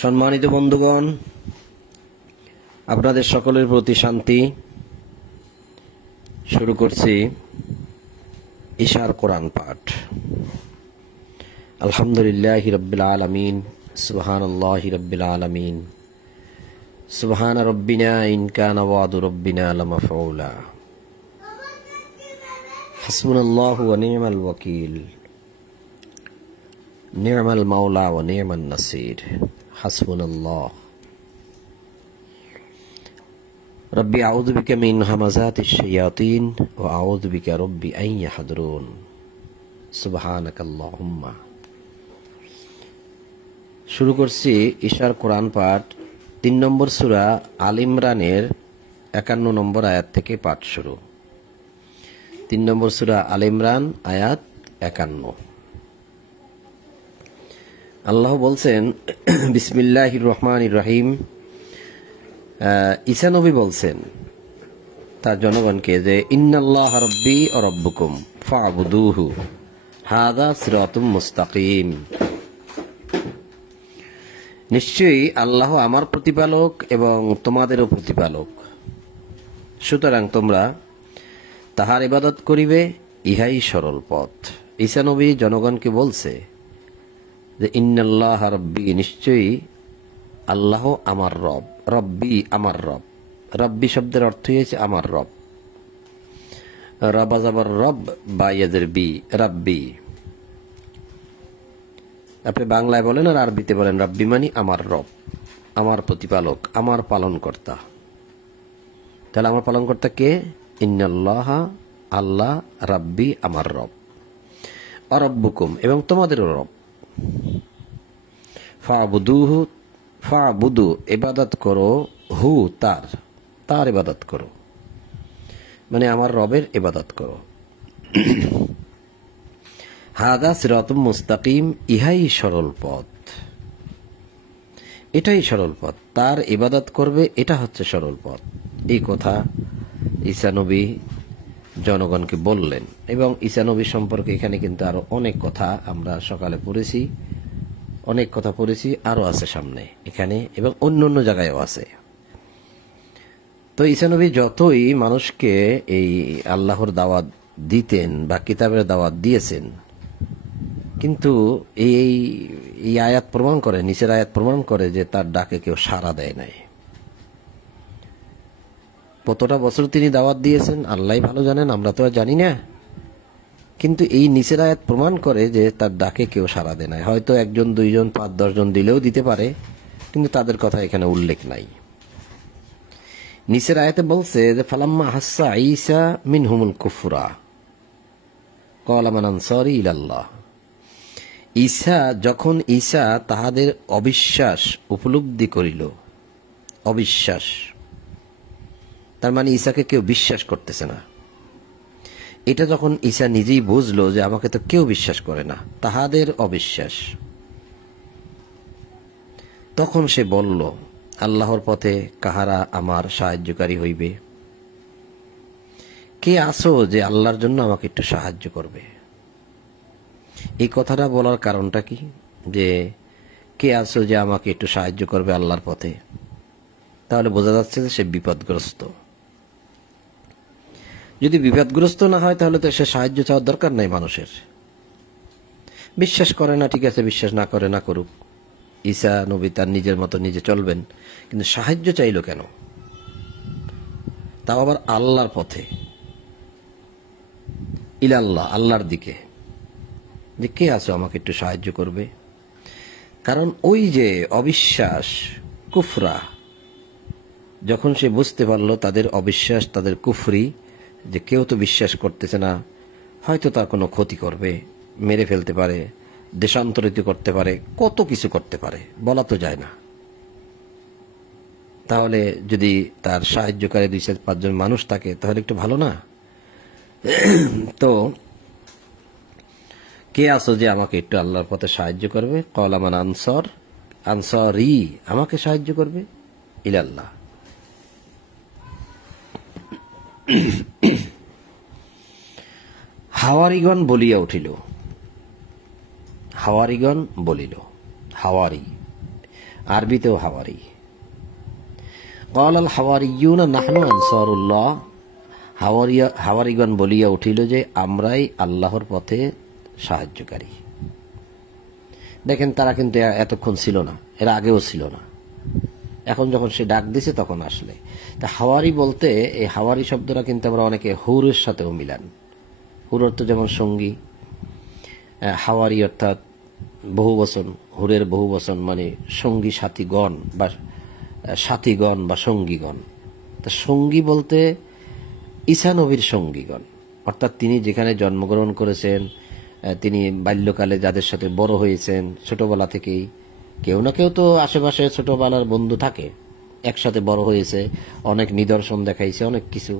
সম্মানিত বন্ধুগণ, আপনাদের সকলের প্রতি শান্তি। শুরু করছি ঈশার কোরআন পাঠ। আলহামদুলিল্লাহি রাব্বিল আলামিন, সুবহানাল্লাহি রাব্বিল আলামিন, সুবহানা রাব্বিনা ইন কানা ওয়াদু রাব্বিনা লামাফউলা, হাসবুনাল্লাহু ওয়া নি'মাল ওয়াকিল, নি'মাল মাওলা ওয়া নি'মান নাসির, হাসবুনাল্লাহ। রব্বি আউযু বিকা মিন হামাযাতিশ শায়াতিন ওয়া আউযু বিকা রব্বি আন ইয়াহদুরুন, সুবহানাকাল্লাহুম্মা। শুরু করছি ঈশার কোরআন পাঠ। 3 নম্বর সূরা আল ইমরানের 51 নম্বর আয়াত থেকে পাঠ শুরু। 3 নম্বর সূরা আল ইমরান, আয়াত 51। আল্লাহ বলছেন, বিসমিল্লাহির রহমানির রহিম। ঈসা নবী বলছেন তার জনগণকে যে, ইন্নাল্লাহা রাব্বি ওয়া রাব্বুকুম ফা'বুদুহু হাযা সিরাতুম মুস্তাকিম। নিশ্চয়ই আল্লাহ আমার প্রতিপালক এবং তোমাদেরও প্রতিপালক, সুতরাং তোমরা তাহার ইবাদত করিবে, ইহাই সরল পথ। ঈসা নবী জনগণকে বলছে যে, ইন্নাল্লাহা রাব্বি, নিশ্চয়ই আল্লাহ আমার রব। রব্বি, আমার রব। রব্বি শব্দের অর্থ হয়েছে আমার রব। রব আজাবার রব বা ইয়াদের বি, রাব্বি। আপনি বাংলায় বলেন আর আরবিতে বলেন রাব্বি, মানে আমার রব, আমার প্রতিপালক, আমার পালনকর্তা। তাহলে আমার পালনকর্তা কে? ইন্নাল্লাহা, আল্লাহ, রাব্বি, আমার রব, অরব্বুকুম, এবং তোমাদেরও রব। ফা'বুদুহু, ফা'বুদু, ইবাদত করো, হু, তার ইবাদত করো, মানে আমার রবের ইবাদত করো। হাদা সিরাতুম মুস্তাকিম, ইহাই সরল পথ, এটাই সরল পথ। তার ইবাদত করবে, এটা হচ্ছে সরল পথ। এই কথা ঈসা নবী জনগণকে বললেন। এবং ঈসা নবী সম্পর্কে এখানে কিন্তু আরো অনেক কথা আমরা সকালে পড়েছি, অনেক কথা পড়েছি, আরো আছে সামনে এখানে এবং অন্য অন্য জায়গায়ও আছে। তো ঈসা নবী যতই মানুষকে এই আল্লাহর দাওয়াত দিতেন বা কিতাবের দাওয়াত দিয়েছেন, কিন্তু এই আয়াত প্রমাণ করে, নিচের আয়াত প্রমাণ করে যে তার ডাকে কেউ সাড়া দেয় নাই। কতটা বছর তিনি দাওয়াত দিয়েছেন আল্লাহই ভালো জানেন, আমরা তো আর জানি না। কিন্তু এই নিচের আয়াত প্রমাণ করে যে তার ডাকে কেউ সাড়া দেয় নাই। হয়তো 1 জন 2 জন 5 10 জন দিলেও দিতে পারে, কিন্তু তাদের কথা এখানে উল্লেখ নাই। নিচের আয়াতে বলছে যে, ফালাম্মা হাসসা ঈসা মিনহুমুল কুফরা ক্বালা মান আনসারি ইলাল্লাহ। যখন ঈসা তাহাদের অবিশ্বাস উপলব্ধি করিল, অবিশ্বাস তার মানে ঈসাকে কেউ বিশ্বাস করতেছে না। এটা যখন ঈসা নিজেই বুঝলো যে আমাকে তো কেউ বিশ্বাস করে না, তাহাদের অবিশ্বাস, তখন সে বলল, আল্লাহর পথে কাহারা আমার সাহায্যকারী হইবে? কে আসো যে আল্লাহর জন্য আমাকে একটু সাহায্য করবে? এই কথাটা বলার কারণটা কি? যে কে আসো যে আমাকে একটু সাহায্য করবে আল্লাহর পথে, তাহলে বোঝা যাচ্ছে যে সে বিপদগ্রস্ত। যদি বিপদগ্রস্ত না হয় তাহলে তো সে সাহায্য চাওয়ার দরকার নাই মানুষের। বিশ্বাস করে না, ঠিক আছে, বিশ্বাস না করে না করুক। ঈসা নবী তার নিজের মতো নিজে চলবেন, কিন্তু সাহায্য চাইল কেন? তাও আবার আল্লাহর পথে, ইলাল্লাহ, আল্লাহর দিকে, যে কে আছো আমাকে একটু সাহায্য করবে? কারণ ওই যে অবিশ্বাস, কুফরা, যখন সে বুঝতে পারলো তাদের অবিশ্বাস, তাদের কুফরি, যে কেউ তো বিশ্বাস করতেছে না, হয়তো তার কোনো ক্ষতি করবে, মেরে ফেলতে পারে, দেশান্তরিত করতে পারে, কত কিছু করতে পারে, বলা তো যায় না। তাহলে যদি তার সাহায্যকারী 2-5 জন মানুষ থাকে তাহলে একটু ভালো না? তো কে আসো যে আমাকে একটু আল্লাহর পথে সাহায্য করবে? ক্বালা মান আনসারি, আমাকে সাহায্য করবে ইলাল্লাহ। হাওয়ারিগণ বলিয়া উঠিল, হাওয়ারিগণ বলিল, হাওয়ারি আরবিতেও হাওয়ারি। ক্বালাল হাওয়ারিয়ুনা নাহনু আনসারুল্লাহ, হাওয়ারিগণ বলিয়া উঠিল যে আমরাই আল্লাহর পথে সাহায্যকারী। দেখেন তারা কিন্তু এতক্ষণ ছিল না, এর আগেও ছিল না, এখন যখন সে ডাক দিছে তখন আসলে। তা হাওয়ারি বলতে, এই হাওয়ারি শব্দটা কিন্তু আমরা অনেকে হুরের সাথেও মিলান। হুর অর্থ যেমন সঙ্গী, হাওয়ারি অর্থাৎ বহুবচন, হুরের বহুবচন মানে সঙ্গী সাথীগণ বা সাথীগণ বা সঙ্গীগণ। তা সঙ্গী বলতে ঈসা নবীর সঙ্গীগণ, অর্থাৎ তিনি যেখানে জন্মগ্রহণ করেছেন, তিনি বাল্যকালে যাদের সাথে বড় হয়েছেন, ছোটবেলা থেকেই কেউ না কেউ তো আশেপাশে ছোটবেলার বন্ধু থাকে, একসাথে বড় হয়েছে, অনেক নিদর্শন দেখাইছে, অনেক কিছু,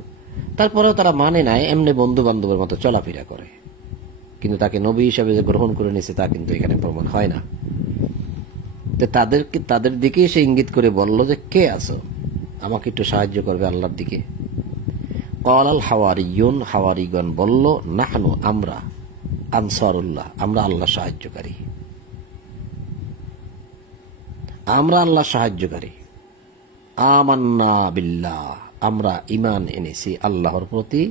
তারপরেও তারা মানে নাই, এমনি বন্ধু বান্ধবের মতো চলাফেরা করে, কিন্তু তাকে নবী হিসাবে যে গ্রহণ করে নিয়েছে তা কিন্তু এখানে প্রমাণ হয় না। তো তাদের দিকে সে ইঙ্গিত করে বলল যে কে আছো, আমাকে একটু সাহায্য করবে আল্লাহর দিকে। ক্বালাল হাওয়ারিয়ুন, হাওয়ারিগণ বলল, নাহনু আমরা, আনসারুল্লাহ আমরা আল্লাহ সাহায্যকারী, আমরা আল্লাহ সাহায্যকারী। আমান্না বিল্লাহ আমরা ঈমান এনেছি আল্লাহর প্রতি।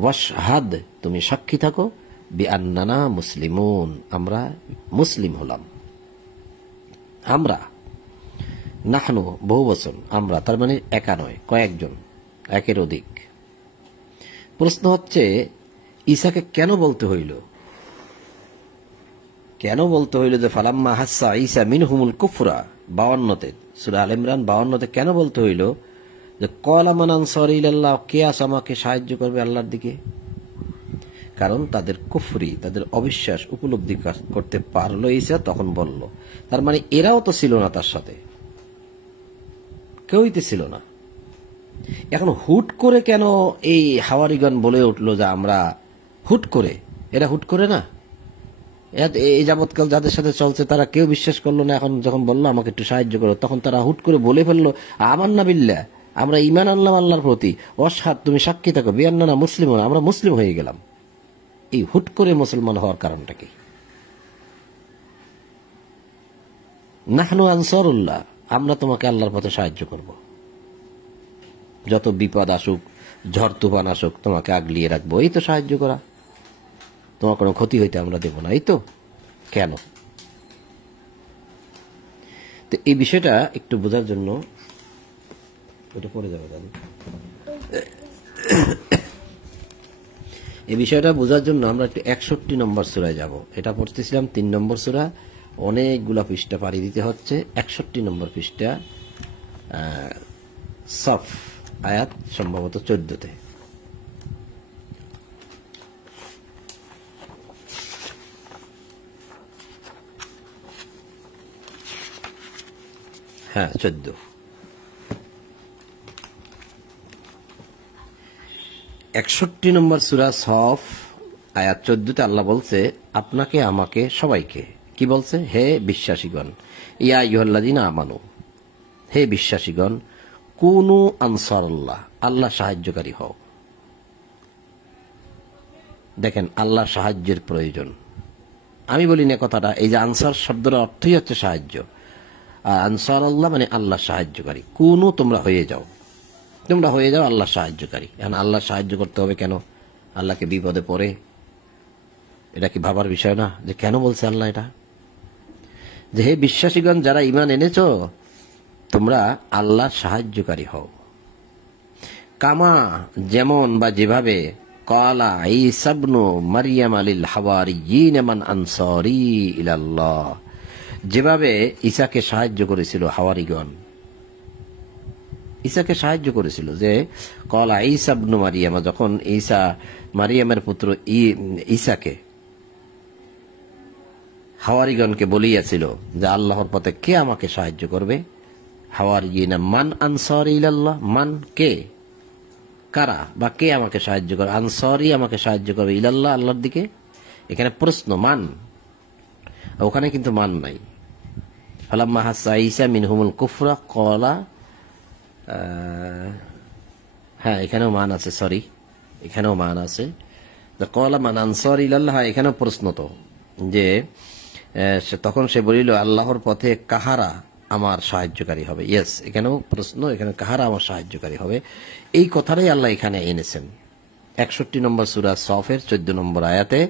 ওয়াশহাদ তুমি সাক্ষী থাকো, বিআন্নানা মুসলিমুন আমরা মুসলিম হলাম। আমরা, নাহনু বহুবচন, আমরা তার মানে একা নয়, কয়েকজন, একের অধিক। প্রশ্ন হচ্ছে ঈসাকে কেন বলতে হইল, কেন বলতে হইল যে ফালাম্মা হাসসা ঈসা মিনহুমুল কুফরা, 52তে সূরা আল ইমরান 52তে কেন বলতে হইল যে ক্বালা মান আনসারি ইলাল্লাহ, কে আছে আমাকে সাহায্য করবে আল্লাহর দিকে? কারণ তাদের কুফরি, তাদের অবিশ্বাস উপলব্ধি করতে পারলো ঈসা, তখন বলল। তার মানে এরাও তো ছিল না তার সাথে, কেউই তো ছিল না। এখন হুট করে কেন এই হাওয়ারিগণ বলে উঠল যে আমরা, হুট করে, এরা হুট করে না, এই যাবৎকাল যাদের সাথে চলছে তারা কেউ বিশ্বাস করলো না, এখন যখন বললো আমাকে একটু সাহায্য করো তখন তারা হুট করে বলে ফেললো আমান্না বিল্লাহ আমরা ঈমান আনলাম আল্লাহর প্রতি, ওয়াশহাদ তুমি সাক্ষী থাকো, বিআন্নানা মুসলিমুন আমরা মুসলিম হয়ে গেলাম। এই হুট করে মুসলমান হওয়ার কারণটা কি? নাহনু আনসারুল্লাহ আমরা তোমাকে আল্লাহর পথে সাহায্য করব, যত বিপদ আসুক, ঝড় তুফান আসুক তোমাকে আগলিয়ে রাখবো, এই তো সাহায্য করা, তোমার কোনো ক্ষতি হইতে আমরা দেব না, এই তো। কেন? তো এই বিষয়টা একটু বোঝার জন্য, ওটা পড়ে যাবে দাদু, এই বিষয়টা বোঝার জন্য আমরা একটু 61 নম্বর সূরায় যাব। এটা পড়তেছিলাম 3 নম্বর সূরা, অনেকগুলা পৃষ্ঠা পাড়ি দিতে হচ্ছে। 61 নম্বর পৃষ্ঠা, সফ আয়াত সম্ভবত 14তে। হ্যাঁ 14, 61 নম্বর সূরা সফ আয়াত 14তে আল্লাহ বলছে আপনাকে, আমাকে, সবাইকে। কি বলছে? হে বিশ্বাসীগণ, ইয়া আইয়ুহাল্লাযীনা আমানু, হে বিশ্বাসীগণ, কুনু আনসারাল্লাহ আল্লাহ সাহায্যকারী হও। দেখেন আল্লাহ সাহায্যের প্রয়োজন, আমি বলি না কথাটা, এই যে আনসার শব্দের অর্থই হচ্ছে সাহায্য, আর আনসার আল্লাহ মানে আল্লাহ সাহায্যকারী। কুনু তোমরা হয়ে যাও, তোমরা হয়ে যাও আল্লাহ সাহায্যকারী। এখন আল্লাহ সাহায্য করতে হবে কেন? আল্লাহকে বিপদে পড়ে, এটা কি ভাবার বিষয় না যে কেন বলছে আল্লাহ এটা? যে হে বিশ্বাসীগণ যারা ঈমান এনেছ, তোমরা আল্লাহ সাহায্যকারী হও। কামা যেমন বা যেভাবে, ক্বালা ঈসা ইবনু মারইয়াম লিল হাওয়ারিয়িন মান আনসারি ইলাল্লাহ, যেভাবে ঈসাকে সাহায্য করেছিল হাওয়ারিগণ, ঈসাকে সাহায্য করেছিল। যে ক্বালা ঈসা ইবনু মারইয়াম, যখন ঈসা মারইয়ামের পুত্র ঈসাকে হাওয়ারিগণকে বলিয়াছিল যে আল্লাহর পথে কে আমাকে সাহায্য করবে? হাওয়ারিয়িন মান আনসারি ইলাল্লাহ, মান কে, কারা বা কে আমাকে সাহায্য করবে? আনসারি আমাকে সাহায্য করবে, ইলাল্লাহ আল্লাহর দিকে। এখানে প্রশ্ন মান, ওখানে কিন্তু মান নাই। ফালাম্মা হাসসা ঈসা মিনহুমুল কুফরা ক্বালা, হ্যাঁ এখানেও মান আছে, সরি এখানেও মান আছে। ক্বালা মান আনসারি ইলাল্লাহ, এখানেও প্রশ্ন তো যে তখন সে বলিল, আল্লাহর পথে কাহারা আমার সাহায্যকারী হবে। ইয়েস, এখানেও প্রশ্ন, এখানে কাহারা আমার সাহায্যকারী হবে, এই কথাটাই আল্লাহ এখানে এনেছেন। 61 নম্বর সূরা সফের 14 নম্বর আয়াতে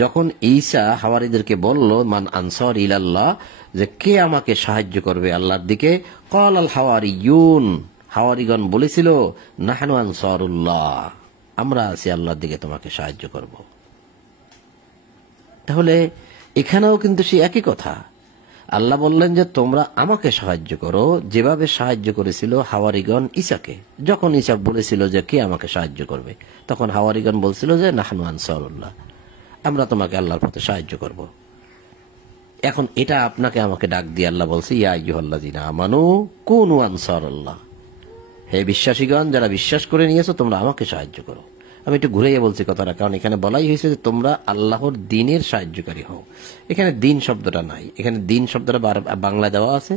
যখন ঈসা হাওয়ারীদেরকে বলল, মান আনসার ইলাল্লাহ, যে কে আমাকে সাহায্য করবে আল্লাহর দিকে, ক্বাল আল হাওয়ারিয়ুন, হাওয়ারিগণ বলেছিল, নাহনু আনসারুল্লাহ, আমরা আছি আল্লাহর দিকে তোমাকে সাহায্য করব। তাহলে এখানেও কিন্তু সেই একই কথা, আল্লাহ বললেন যে তোমরা আমাকে সাহায্য করো, যেভাবে সাহায্য করেছিল হাওয়ারিগণ ঈসাকে। যখন ঈসা বলেছিল যে কে আমাকে সাহায্য করবে, তখন হাওয়ারিগণ বলছিল যে নাহনু আনসারুল্লাহ, আমরা তোমাকে আল্লাহর পথে সাহায্য করব। এখন এটা আপনাকে আমাকে ডাক দিয়ে আল্লাহ বলছে, ইয়া আইয়ুহাল্লাযীনা আমানু কুনু আনসারাল্লাহ, হে বিশ্বাসীগণ, যারা বিশ্বাস করে নিয়েছো তোমরা আমাকে সাহায্য করো। আমি একটু ঘুরে বলছি কথাটা, কারণ এখানে বলাই হয়েছে যে তোমরা আল্লাহর দ্বীনের সাহায্যকারী হও। এখানে দ্বীন শব্দটা নাই, এখানে দ্বীন শব্দটা বাংলায় দেওয়া আছে,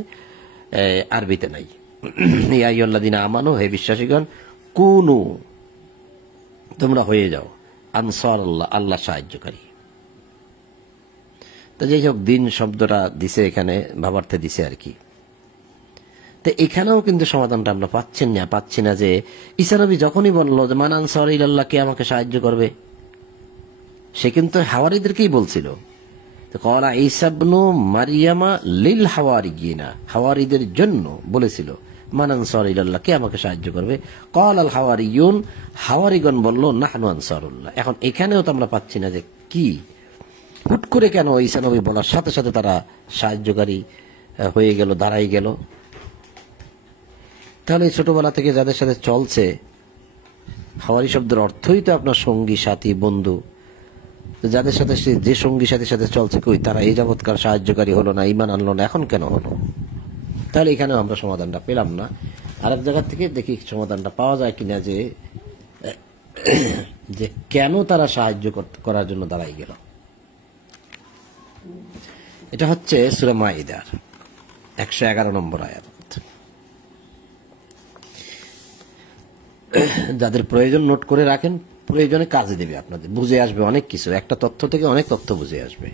আরবিতে নাই। ইয়া আইয়ুহাল্লাযীনা আমানু, হে বিশ্বাসীগণ, কুনু, তোমরা হয়ে যাও আনসারাল্লাহ, আল্লাহ সাহায্যকারী। তো যাই হোক, দ্বীন শব্দটা দিছে এখানে, ভাবার্থে দিছে আর কি। তো এখানেও কিন্তু সমাধানটা আমরা পাচ্ছি না যে ঈসা নবী যখনই বলল যে মান আনসার ইলাল্লাহ, কে আমাকে সাহায্য করবে, সে কিন্তু হাওয়ারীদেরকেই বলছিল। তো ক্বালা ঈসা ইবনু মারইয়ামা লিল হাওয়ারিয়িনা, হাওয়ারীদের জন্য বলেছিল, মান আনসার ইলাল্লাহ, কে আমাকে সাহায্য করবে। ক্বাল আল হাওয়ারিয়ুন, হাওয়ারীগণ বলল, নাহনু আনসারুল্লাহ। এখন এখানেও তো আমরা পাচ্ছি না যে কি, হুট করে কেন ঈসা নবী বলার সাথে সাথে তারা সাহায্যকারী হয়ে গেল, দাঁড়াই গেল। তাহলে ছোটবেলা থেকে যাদের সাথে চলছে, হাওয়ারি শব্দের অর্থই তো আপনার সঙ্গী সাথী বন্ধু, যাদের সাথে যে সঙ্গী সাথীর সাথে চলছে, কই তারা এই যাবৎকার সাহায্যকারী হলো না, ঈমান আনলো না, এখন কেন হলো? তাহলে এখানেও আমরা সমাধানটা পেলাম না। আরেক জায়গা থেকে দেখি সমাধানটা পাওয়া যায় কিনা, যে কেন তারা সাহায্য করার জন্য দাঁড়াই গেল। এটা হচ্ছে সূরা মাইদার 111 নম্বর আয়াত। যাদের প্রয়োজন নোট করে রাখেন, প্রয়োজনে কাজে দেবে, আপনাদের বুঝে আসবে অনেক কিছু, একটা তথ্য থেকে অনেক তথ্য বুঝে আসবে।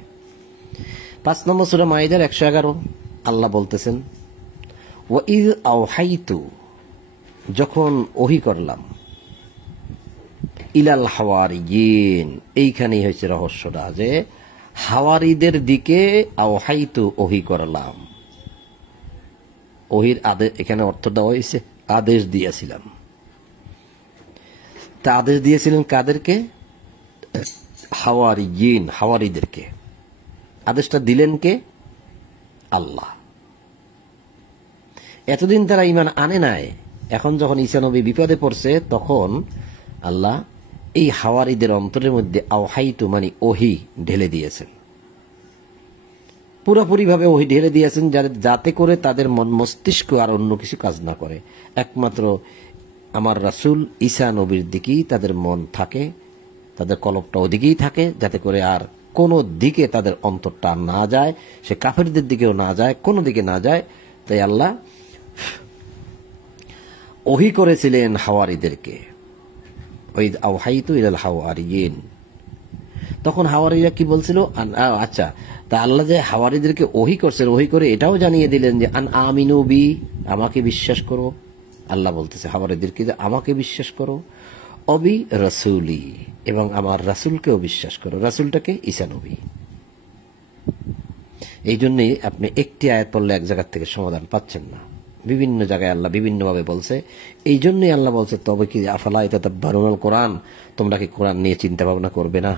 5 নম্বর সূরা মাইদার 111, আল্লাহ বলতেছেন, ওয়াইদ আওহাইতু, যখন ওহী করলাম, ইলাল হাওয়ারিয়িন, এইখানেই হয়েছে রহস্যটা, যে হাওয়ারীদের দিকে আওহাইতু, ওহী করলাম। ওহির আদেশ, এখানে অর্থ দেওয়া হয়েছে আদেশ দিয়েছিলাম। তা আদেশ দিয়েছিলেন কাদেরকে? হাওয়ারিয়িন, হাওয়ারীদেরকে। আদেশটা দিলেন কে? আল্লাহ। এতদিন তারা ঈমান আনে নাই, এখন যখন ঈসা নবী বিপদে পড়ছে, তখন আল্লাহ এই হাওয়ারীদের অন্তরের মধ্যে আওহাইতু মানে ওহী ঢেলে দিয়েছেন, পুরোপুরি ভাবে ওহী ঢেলে দিয়েছেন, যাতে করে তাদের মন মস্তিষ্ক আর অন্য কিছু কাজ না করে, একমাত্র আমার রাসূল ঈসা নবীর দিকেই তাদের মন থাকে, তাদের কলবটা ওদিকেই থাকে, যাতে করে আর কোনো দিকে তাদের অন্তরটা না যায়, সে কাফেরদের দিকেও না যায়, কোনো দিকে না যায়। তাই আল্লাহ ওহী করেছিলেন হাওয়ারীদেরকে, ওয়াইদ আওহাইতু ইলাল হাওয়ারিয়িন। তখন হাওয়ারীরা কি বলছিল? আচ্ছা, তা আল্লাহ যে হাওয়ারীদেরকে ওহী করছেন, ওহী করে এটাও জানিয়ে দিলেন যে আন আমিনু বি, আমাকে বিশ্বাস করো। আল্লাহ বলতেছে হাওয়ারীদেরকে যে আমাকে বিশ্বাস করো, অবি রাসূলি, এবং আমার রাসূলকেও বিশ্বাস করো। রাসূলটাকে? ঈসা নবী। এই জন্যই আপনি একটি আয়াত পড়লে এক জায়গা থেকে সমাধান পাচ্ছেন না, বিভিন্ন জায়গায় আল্লাহ বিভিন্নভাবে বলছে। এই জন্যই আল্লাহ বলছে, তবে কি আফালা ইয়াতাদাব্বারুনাল কোরআন, তোমরা কি কোরআন নিয়ে চিন্তা ভাবনা করবে না,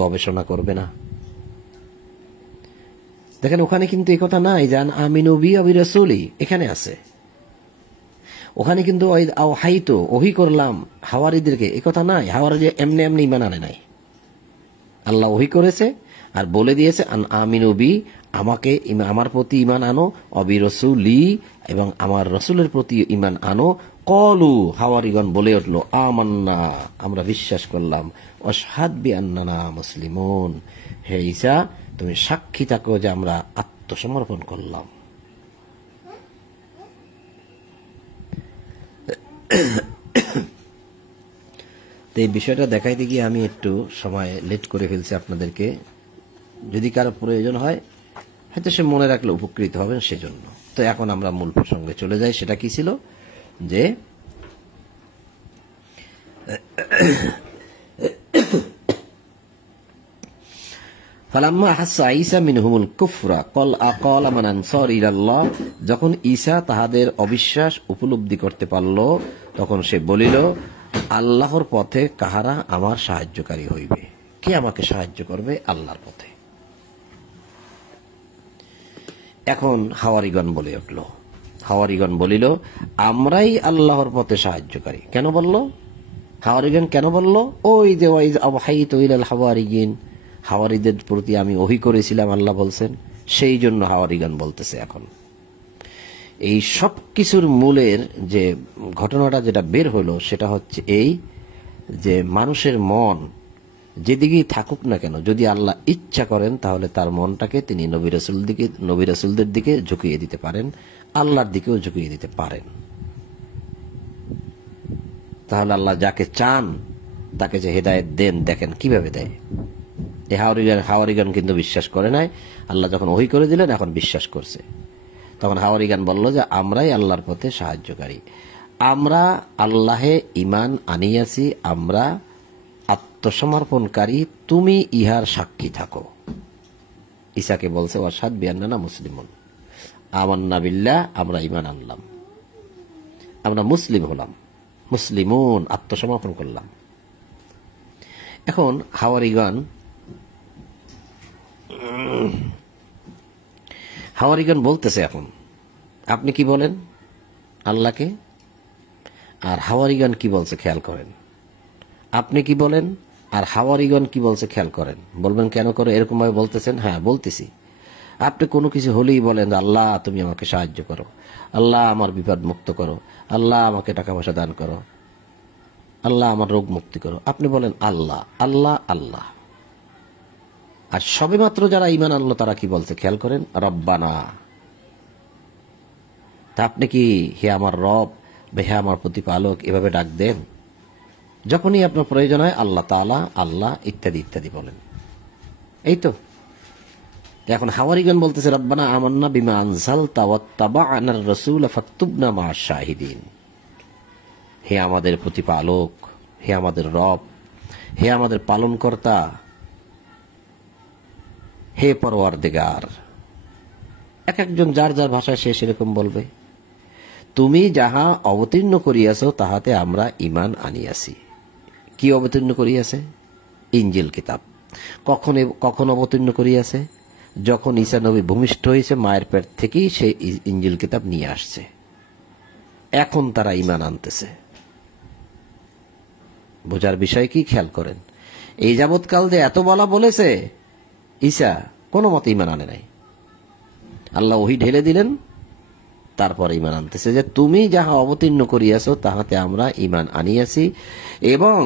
গবেষণা করবে না? দেখেন ওখানে কিন্তু এই কথা নাই, জান আমিনু বি অবি রাসূলি, এখানে আছে। ওখানে কিন্তু আওহাইতু, ওহী করলাম হাওয়ারীদেরকে, এই কথা নাই। হাওয়ারীরা এমনি এমনি ঈমান আনে নাই, আল্লাহ ওহী করেছে আর বলে দিয়েছে আন আমিনু বি, আমাকে, আমার প্রতি ঈমান আনো, অবি রাসূলি, এবং আমার রাসূলের প্রতি ঈমান আনো। ক্বালু, হাওয়ারীগণ বলে উঠল, আমান্না, আমরা বিশ্বাস করলাম, ওয়াশহাদ বিআন্নানা মুসলিমুন, হে ঈসা তুমি সাক্ষী থাকো যে আমরা আত্মসমর্পণ করলাম। এই বিষয়টা দেখাইতে গিয়ে আমি একটু সময় লেট করে ফেলছি আপনাদেরকে। যদি কারো প্রয়োজন হয় হয়তো সে মনে রাখলে উপকৃত হবেন সেজন্য। তো এখন আমরা মূল প্রসঙ্গে চলে যাই। সেটা কি ছিল? যে ফালাম্মা হাসা ঈসা মিনহুমুল কুফরা ক্বালা মান আনসারি ইলাল্লাহ, যখন ঈসা তাহাদের অবিশ্বাস উপলব্ধি করতে পারল, তখন সে বলিল, আল্লাহর পথে কাহারা আমার সাহায্যকারী হইবে? কে আমাকে সাহায্য করবে আল্লাহর পথে? এখন হাওয়ারিগণ বলে উঠল, হাওয়ারিগণ বলিল, আমরাই আল্লাহর পথে সাহায্যকারী। কেন বলল হাওয়ারিগণ? কেন বলল? ওই যে ওয়াইজ আওহাইতু ইলাল হাওয়ারিয়িন, হাওয়ারিদের প্রতি আমি ওহী করেছিলাম, আল্লাহ বলছেন। সেই জন্য হাওয়ারিগণ বলতেছে। এখন এই সব কিছুর মূলের যে ঘটনাটা যেটা বের হলো সেটা হচ্ছে এই যে মানুষের মন যেদিকেই থাকুক না কেন, যদি আল্লাহ ইচ্ছা করেন তাহলে তার মনটাকে তিনি নবী রাসূলদের দিকে ঝুঁকিয়ে দিতে পারেন, আল্লাহর দিকেও ঝুঁকিয়ে দিতে পারেন। তাহলে আল্লাহ যাকে চান তাকে যে হেদায়েত দেন, দেখেন কিভাবে দেয়। এই হাওয়ারিগণ কিন্তু বিশ্বাস করে নাই। আল্লাহ যখন ওহী করে দিলেন এখন বিশ্বাস করছে। তখন হাওয়ারিগণ বলল যে আমরাই আল্লাহর পথে সাহায্যকারী, আমরা আল্লাহে ঈমান আনিয়াছি, আমরা আত্মসমর্পণকারী, তুমি ইহার সাক্ষী থাকো। ঈসাকে বলছে ওয়াশহাদ বিআন্নানা মুসলিমুন, আমান্না বিল্লাহ, আমরা ঈমান আনলাম, আমরা মুসলিম হলাম, মুসলিমুন, আত্মসমর্পণ করলাম। এখন হাওয়ারিগণ বলতেছে, এখন আপনি কি বলেন আল্লাহকে? আর হাওয়ারিগণ কি বলছে খেয়াল করেন। আপনি কি বলেন আর হাওয়ারিগণ কি বলছে খেয়াল করেন। বলবেন কেন করে এরকম ভাবে বলতেছেন? হ্যাঁ বলতেছি। আপনি কোনো কিছু হলেই বলেন আল্লাহ তুমি আমাকে সাহায্য করো, আল্লাহ আমার বিপদ মুক্ত করো, আল্লাহ আমাকে টাকা পয়সা দান করো, আল্লাহ আমার রোগ মুক্তি করো। আপনি বলেন আল্লাহ আল্লাহ আল্লাহ। আর সবেমাত্র যারা ঈমান আনলো তারা কি বলছে খেয়াল করেন, রব্বানা। তা আপনি কি হে আমার রব বা হে আমার প্রতিপালক এভাবে ডাক দেন? যখনই আপনার প্রয়োজন হয় আল্লাহ তাআলা, আল্লাহ ইত্যাদি ইত্যাদি বলেন। এই তো এখন হাওয়ারিগণ বলতেছে রব্বানা আমান্না বিমা আনজালতা ওয়াত্তাবা'নার রাসূল ফাকতুবনা মা'আশ শাহিদিন। হে আমাদের প্রতিপালক, হে আমাদের রব, হে আমাদের পালনকর্তা, হে পরওয়ারদিগার। এক একজন যার যার ভাষায় সে সেরকম বলবে। তুমি যাহা অবতীর্ণ করিয়াছ তাহাতে আমরা ঈমান আনিয়াছি। কি অবতীর্ণ করিয়াছে? ইনজিল কিতাব। কখন অবতীর্ণ করিয়াছে? যখন ঈসা নবী ভূমিষ্ঠ হয়েছে, মায়ের পেট থেকেই সে ইনজিল কিতাব নিয়ে আসছে। এখন তারা ঈমান আনতেছে। বোঝার বিষয় কি খেয়াল করেন। এই যাবৎকাল যে এত বলা বলেছে, ঈসা কোনো মতে ঈমান আনে নাই। আল্লাহ ওহী ঢেলে দিলেন, তারপর ঈমান আনতেছে যে তুমি যাহা অবতীর্ণ করিয়াছ তাহাতে আমরা ঈমান আনিয়াছি এবং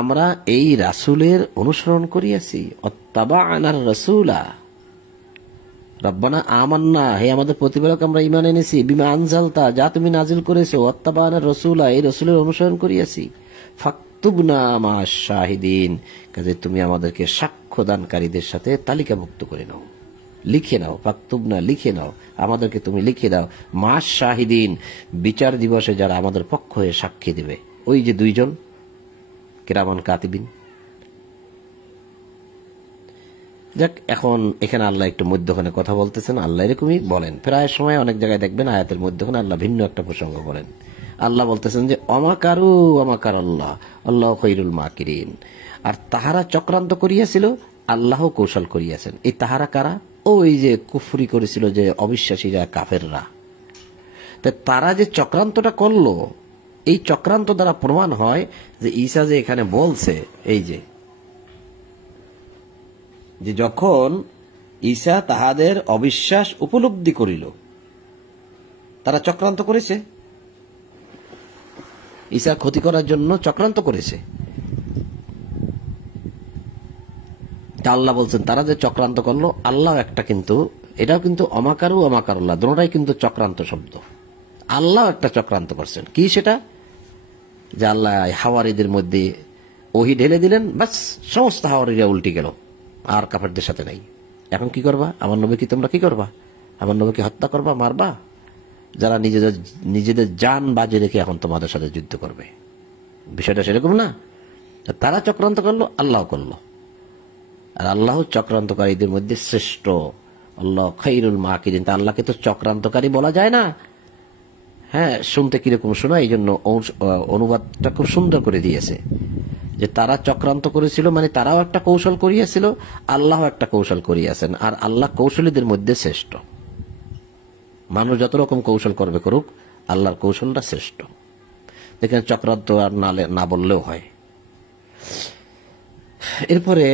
আমরা এই রাসূলের অনুসরণ করিয়াছি। অত্তাবা'নার রাসূলা রব্বানা আমান্না, হে আমাদের প্রতিপালক আমরা ঈমান এনেছি, বিমা আনজালতা, যা তুমি নাজিল করেছো, অত্তাবা'নার রাসূলা, এই রাসূলের অনুসরণ করিয়াছি, ফাকতুবনা মা'আশ শাহিদিন, কাজে তুমি আমাদেরকে সাক্ষ্যদানকারীদের সাথে তালিকাভুক্ত করে নাও, লিখে নাও। ফাকতুবনা, লিখে নাও, আমাদেরকে তুমি লিখে দাও। মা'আশ শাহিদিন, বিচার দিবসে যারা আমাদের পক্ষ হয়ে সাক্ষী দেবে। ওই যে দুইজন কিরামান কাতিবিন। যাক, এখন এখানে আল্লাহ একটু মধ্যখানে কথা বলতেছেন। আল্লাহ এরকমই বলেন প্রায় সময়, অনেক জায়গায় দেখবেন আয়াতের মধ্যখানে আল্লাহ ভিন্ন একটা প্রসঙ্গ বলেন। আল্লাহ বলতেছেন যে অমাকারু অমাকার আল্লাহ, আল্লাহ খায়রুল মাকিরিন। আর তাহারা চক্রান্ত করিয়াছিল, আল্লাহ কৌশল করিয়াছেন। এই তাহারা কারা? ওই যে কুফরি করেছিল, যে অবিশ্বাসীরা, কাফেররা। তারা যে চক্রান্তটা করলো, এই চক্রান্ত দ্বারা প্রমাণ হয় যে ঈসা যে এখানে বলছে, এই যে যখন ঈসা তাহাদের অবিশ্বাস উপলব্ধি করিল, তারা চক্রান্ত করেছে, ঈসা ক্ষতি করার জন্য চক্রান্ত করেছে। আল্লাহ বলছেন তারা যে চক্রান্ত করলো, আল্লাহ একটা, কিন্তু এটাও কিন্তু অমাকারু অমাকারুল্লাহ, দুটোটাই কিন্তু চক্রান্ত শব্দ। আল্লাহ একটা চক্রান্ত করছেন। কি সেটা? যে আল্লাহ হাওয়ারিদের মধ্যে ওহী ঢেলে দিলেন, বাস সমস্ত হাওয়ারিরা উল্টে গেল, আর কাফেরদের সাথে নাই। এখন কি করবা? আমার নবী কি তোমরা কি করবা? আমার নবীকে হত্যা করবা, মারবা? যারা নিজেদের জান বাজি রেখে এখন তোমাদের সাথে যুদ্ধ করবে। বিষয়টা সেরকম না। তারা চক্রান্ত করলো, আল্লাহ করলো, আর আল্লাহ চক্রান্তকারীদের মধ্যে শ্রেষ্ঠ। আল্লাহ খাইরুল মাকিরিন। তা আল্লাহকে তো চক্রান্তকারী বলা যায় না। হ্যাঁ, শুনতে কিরকম শোনা, এই জন্য অনুবাদটা খুব সুন্দর করে দিয়েছে যে তারা চক্রান্ত করেছিল, মানে তারাও একটা কৌশল করিয়াছিল, আল্লাহ একটা কৌশল করিয়াছেন, আর আল্লাহ কৌশলীদের মধ্যে শ্রেষ্ঠ। মানুষ যত রকম কৌশল করবে করুক, আল্লাহর কৌশলটা শ্রেষ্ঠ। দেখেন, চক্রান্ত আর না বললেও হয়। এরপরে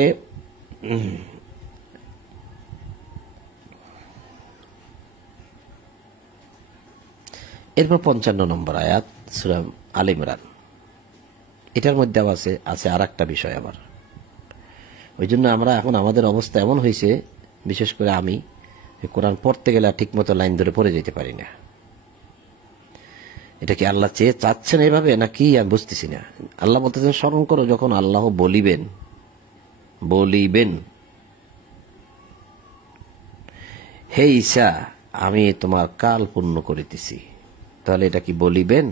এরপর 55 নম্বর আয়াত সূরা আল ইমরান। এটার মধ্যে আবার আছে আর একটা বিষয় আবার। ওই জন্য আমরা এখন আমাদের অবস্থা এমন হয়েছে, বিশেষ করে আমি কোরআন পড়তে গেলে ঠিক মতো লাইন ধরে পড়ে যেতে পারি না। এটা কি আল্লাহ চাচ্ছেন এইভাবে নাকি আমি বুঝতেছি না। আল্লাহ বলতেছেন স্মরণ করো যখন আল্লাহ বলিবেন, হে ঈসা আমি তোমার কাল পূর্ণ করিতেছি। তাহলে এটা কি বলিবেন?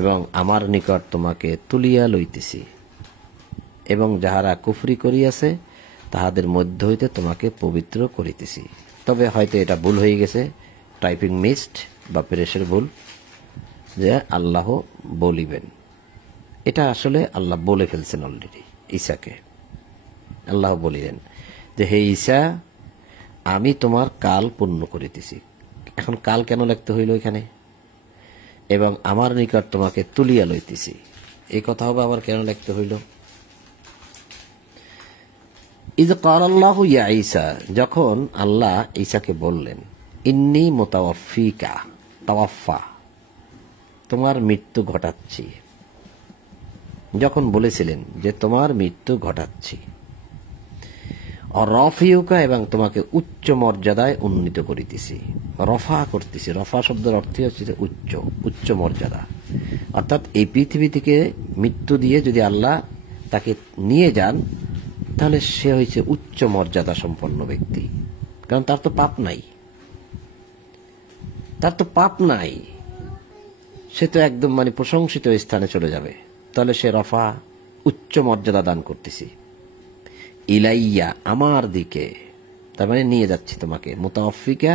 এবং আমার নিকট তোমাকে তুলিয়া লইতেছি, এবং যাহারা কুফরি করিয়াছে তাহাদের মধ্য হইতে তোমাকে পবিত্র করিতেছি। তবে হয়তো এটা ভুল হয়ে গেছে, টাইপিং মিস্ট বা প্রেসের ভুল, যে আল্লাহ বলিবেন। এটা আসলে আল্লাহ বলে ফেলছেন অলরেডি ঈসাকে। আল্লাহ বলিলেন যে হে ঈসা আমি তোমার কাল পূর্ণ করিতেছি। এখন কাল কেন লিখতে হইল এখানে? এবং আমার নিকট তোমাকে তুলিয়া লইতেছি, এই কথা হবে আবার কেন লিখতে হইল? ইয ক্বালাল্লাহু ইয়া ঈসা, যখন আল্লাহ ঈসাকে বললেন ইন্নী মুতাওয়াফিকা, তাওয়াফা তোমার মৃত্যু ঘটাচ্ছি, যখন বলেছিলেন যে তোমার মৃত্যু ঘটাচ্ছি, রফিউকা এবং তোমাকে উচ্চ মর্যাদায় উন্নীত করিতেছি। রফা করতেছি, রফা শব্দের অর্থ হচ্ছে উচ্চ মর্যাদা। অর্থাৎ এই পৃথিবী থেকে মৃত্যু দিয়ে যদি আল্লাহ তাকে নিয়ে যান, তাহলে সে হয়েছে উচ্চ মর্যাদা সম্পন্ন ব্যক্তি। কারণ তার তো পাপ নাই, সে তো একদম মানে প্রশংসিত স্থানে চলে যাবে। তাহলে সে রফা, উচ্চ মর্যাদা দান করতেছি। ইলাইয়া আমার দিকে, তার মানে নিয়ে যাচ্ছি তোমাকে। মুতাওয়াফিকা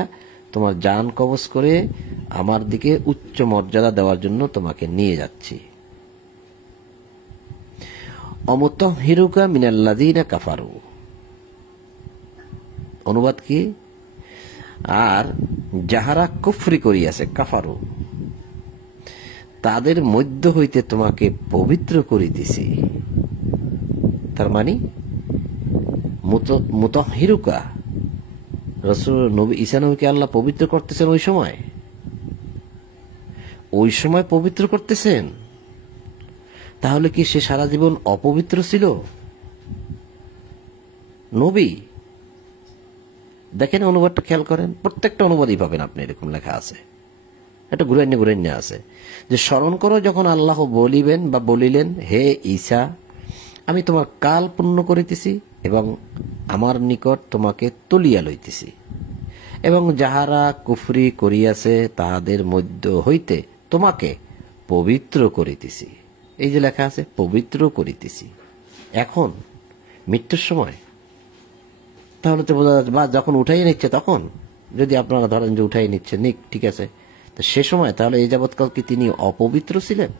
তোমার জান কবজ করে আমার দিকে উচ্চ মর্যাদা দেওয়ার জন্য তোমাকে নিয়ে যাচ্ছি। অমুতাহহিরুকা মিনাল্লাযীনা কাফারু, অনুবাদ কি? আর যাহারা কুফরি করিয়াছে, কাফারু, তাদের মধ্য হইতে তোমাকে পবিত্র করিতেছি। তার মানে মুতাহহিরুকা, রাসূল নবী ঈসা নবীকে আল্লাহ পবিত্র করতেছেন। ওই সময় পবিত্র করতেছেন। তাহলে কি সে সারা জীবন অপবিত্র ছিল নবী? দেখেন অনুবাদটা খেয়াল করেন, প্রত্যেকটা অনুবাদই পাবেন আপনি, এরকম লেখা আছে। এটা ঘুরাইনে আছে যে স্মরণ করো যখন আল্লাহ বলিবেন বা বলিলেন হে ঈসা আমি তোমার কাল পূর্ণ করিতেছি এবং আমার নিকট তোমাকে তুলিয়া লইতেছি, এবং যাহারা কুফরি করিয়াছে তাহাদের মধ্য হইতে তোমাকে পবিত্র করিতেছি। এই যে লেখা আছে পবিত্র করিতেছি, এখন মৃত্যুর সময়। তাহলে তো বোঝা যাচ্ছে, বা যখন উঠাই নিচ্ছে তখন, যদি আপনারা ধরেন যে উঠাই নিচ্ছে, নিক, ঠিক আছে, তো সে সময় তাহলে এই যাবৎকাল কি তিনি অপবিত্র ছিলেন?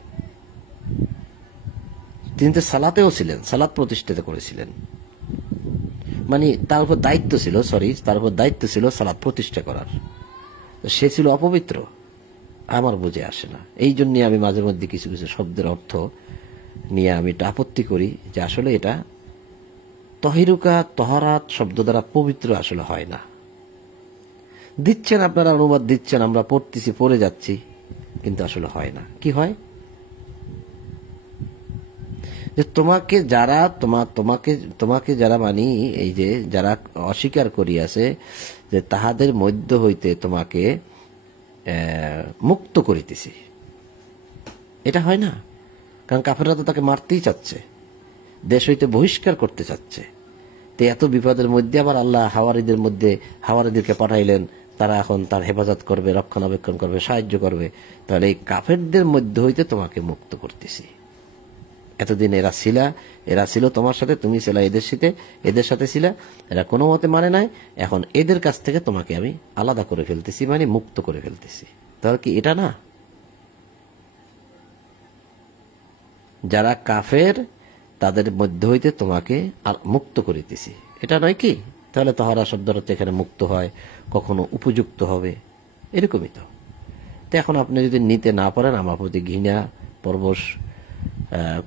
তিনি তো সালাতেও ছিলেন, সালাত প্রতিষ্ঠিত করেছিলেন, মানে তার উপর দায়িত্ব ছিল সালাত প্রতিষ্ঠা করার। সে ছিল অপবিত্র? আমার বুঝে আসে না। এই জন্য আমি মাঝে মধ্যে কিছু কিছু শব্দের অর্থ নিয়ে আমি এটা আপত্তি করি যে আসলে এটা তহিরুকা, তহরাত শব্দ দ্বারা পবিত্র আসলে হয় না। দিচ্ছেন আপনারা, অনুবাদ দিচ্ছেন, আমরা পড়তেছি, পড়ে যাচ্ছি, কিন্তু আসলে হয় না। কি হয়? যে তোমাকে যারা মানি, এই যে যারা অস্বীকার করিয়াছে, যে তাহাদের মধ্য হইতে তোমাকে মুক্ত করিতেছি, এটা হয় না। কারণ কাফেররা তো তাকে মারতেই চাচ্ছে, দেশ হইতে বহিষ্কার করতে চাচ্ছে, তো এত বিপদের মধ্যে আবার আল্লাহ হাওয়ারিদেরকে পাঠাইলেন, তারা এখন তার হেফাজত করবে, রক্ষণাবেক্ষণ করবে, সাহায্য করবে। তাহলে এই কাফেরদের মধ্যে হইতে তোমাকে মুক্ত করতেছি। এতদিন এরা ছিল তোমার সাথে, তুমি ছিলা এদের সাথে ছিলা, এরা কোনো মতে মানে নাই। এখন এদের কাছ থেকে তোমাকে আমি আলাদা করে ফেলতেছি, মানে মুক্ত করে ফেলতেছি। তাহলে কি এটা না? যারা কাফের তাদের মধ্যে হইতে তোমাকে মুক্ত করিতেছি, এটা নয় কি? তাহলে তাহারা শব্দটা এখানে মুক্ত হয়, কখনো উপযুক্ত হবে, এরকমই তো। এখন আপনি যদি নিতে না পারেন, আমার প্রতি ঘৃণা পরবশ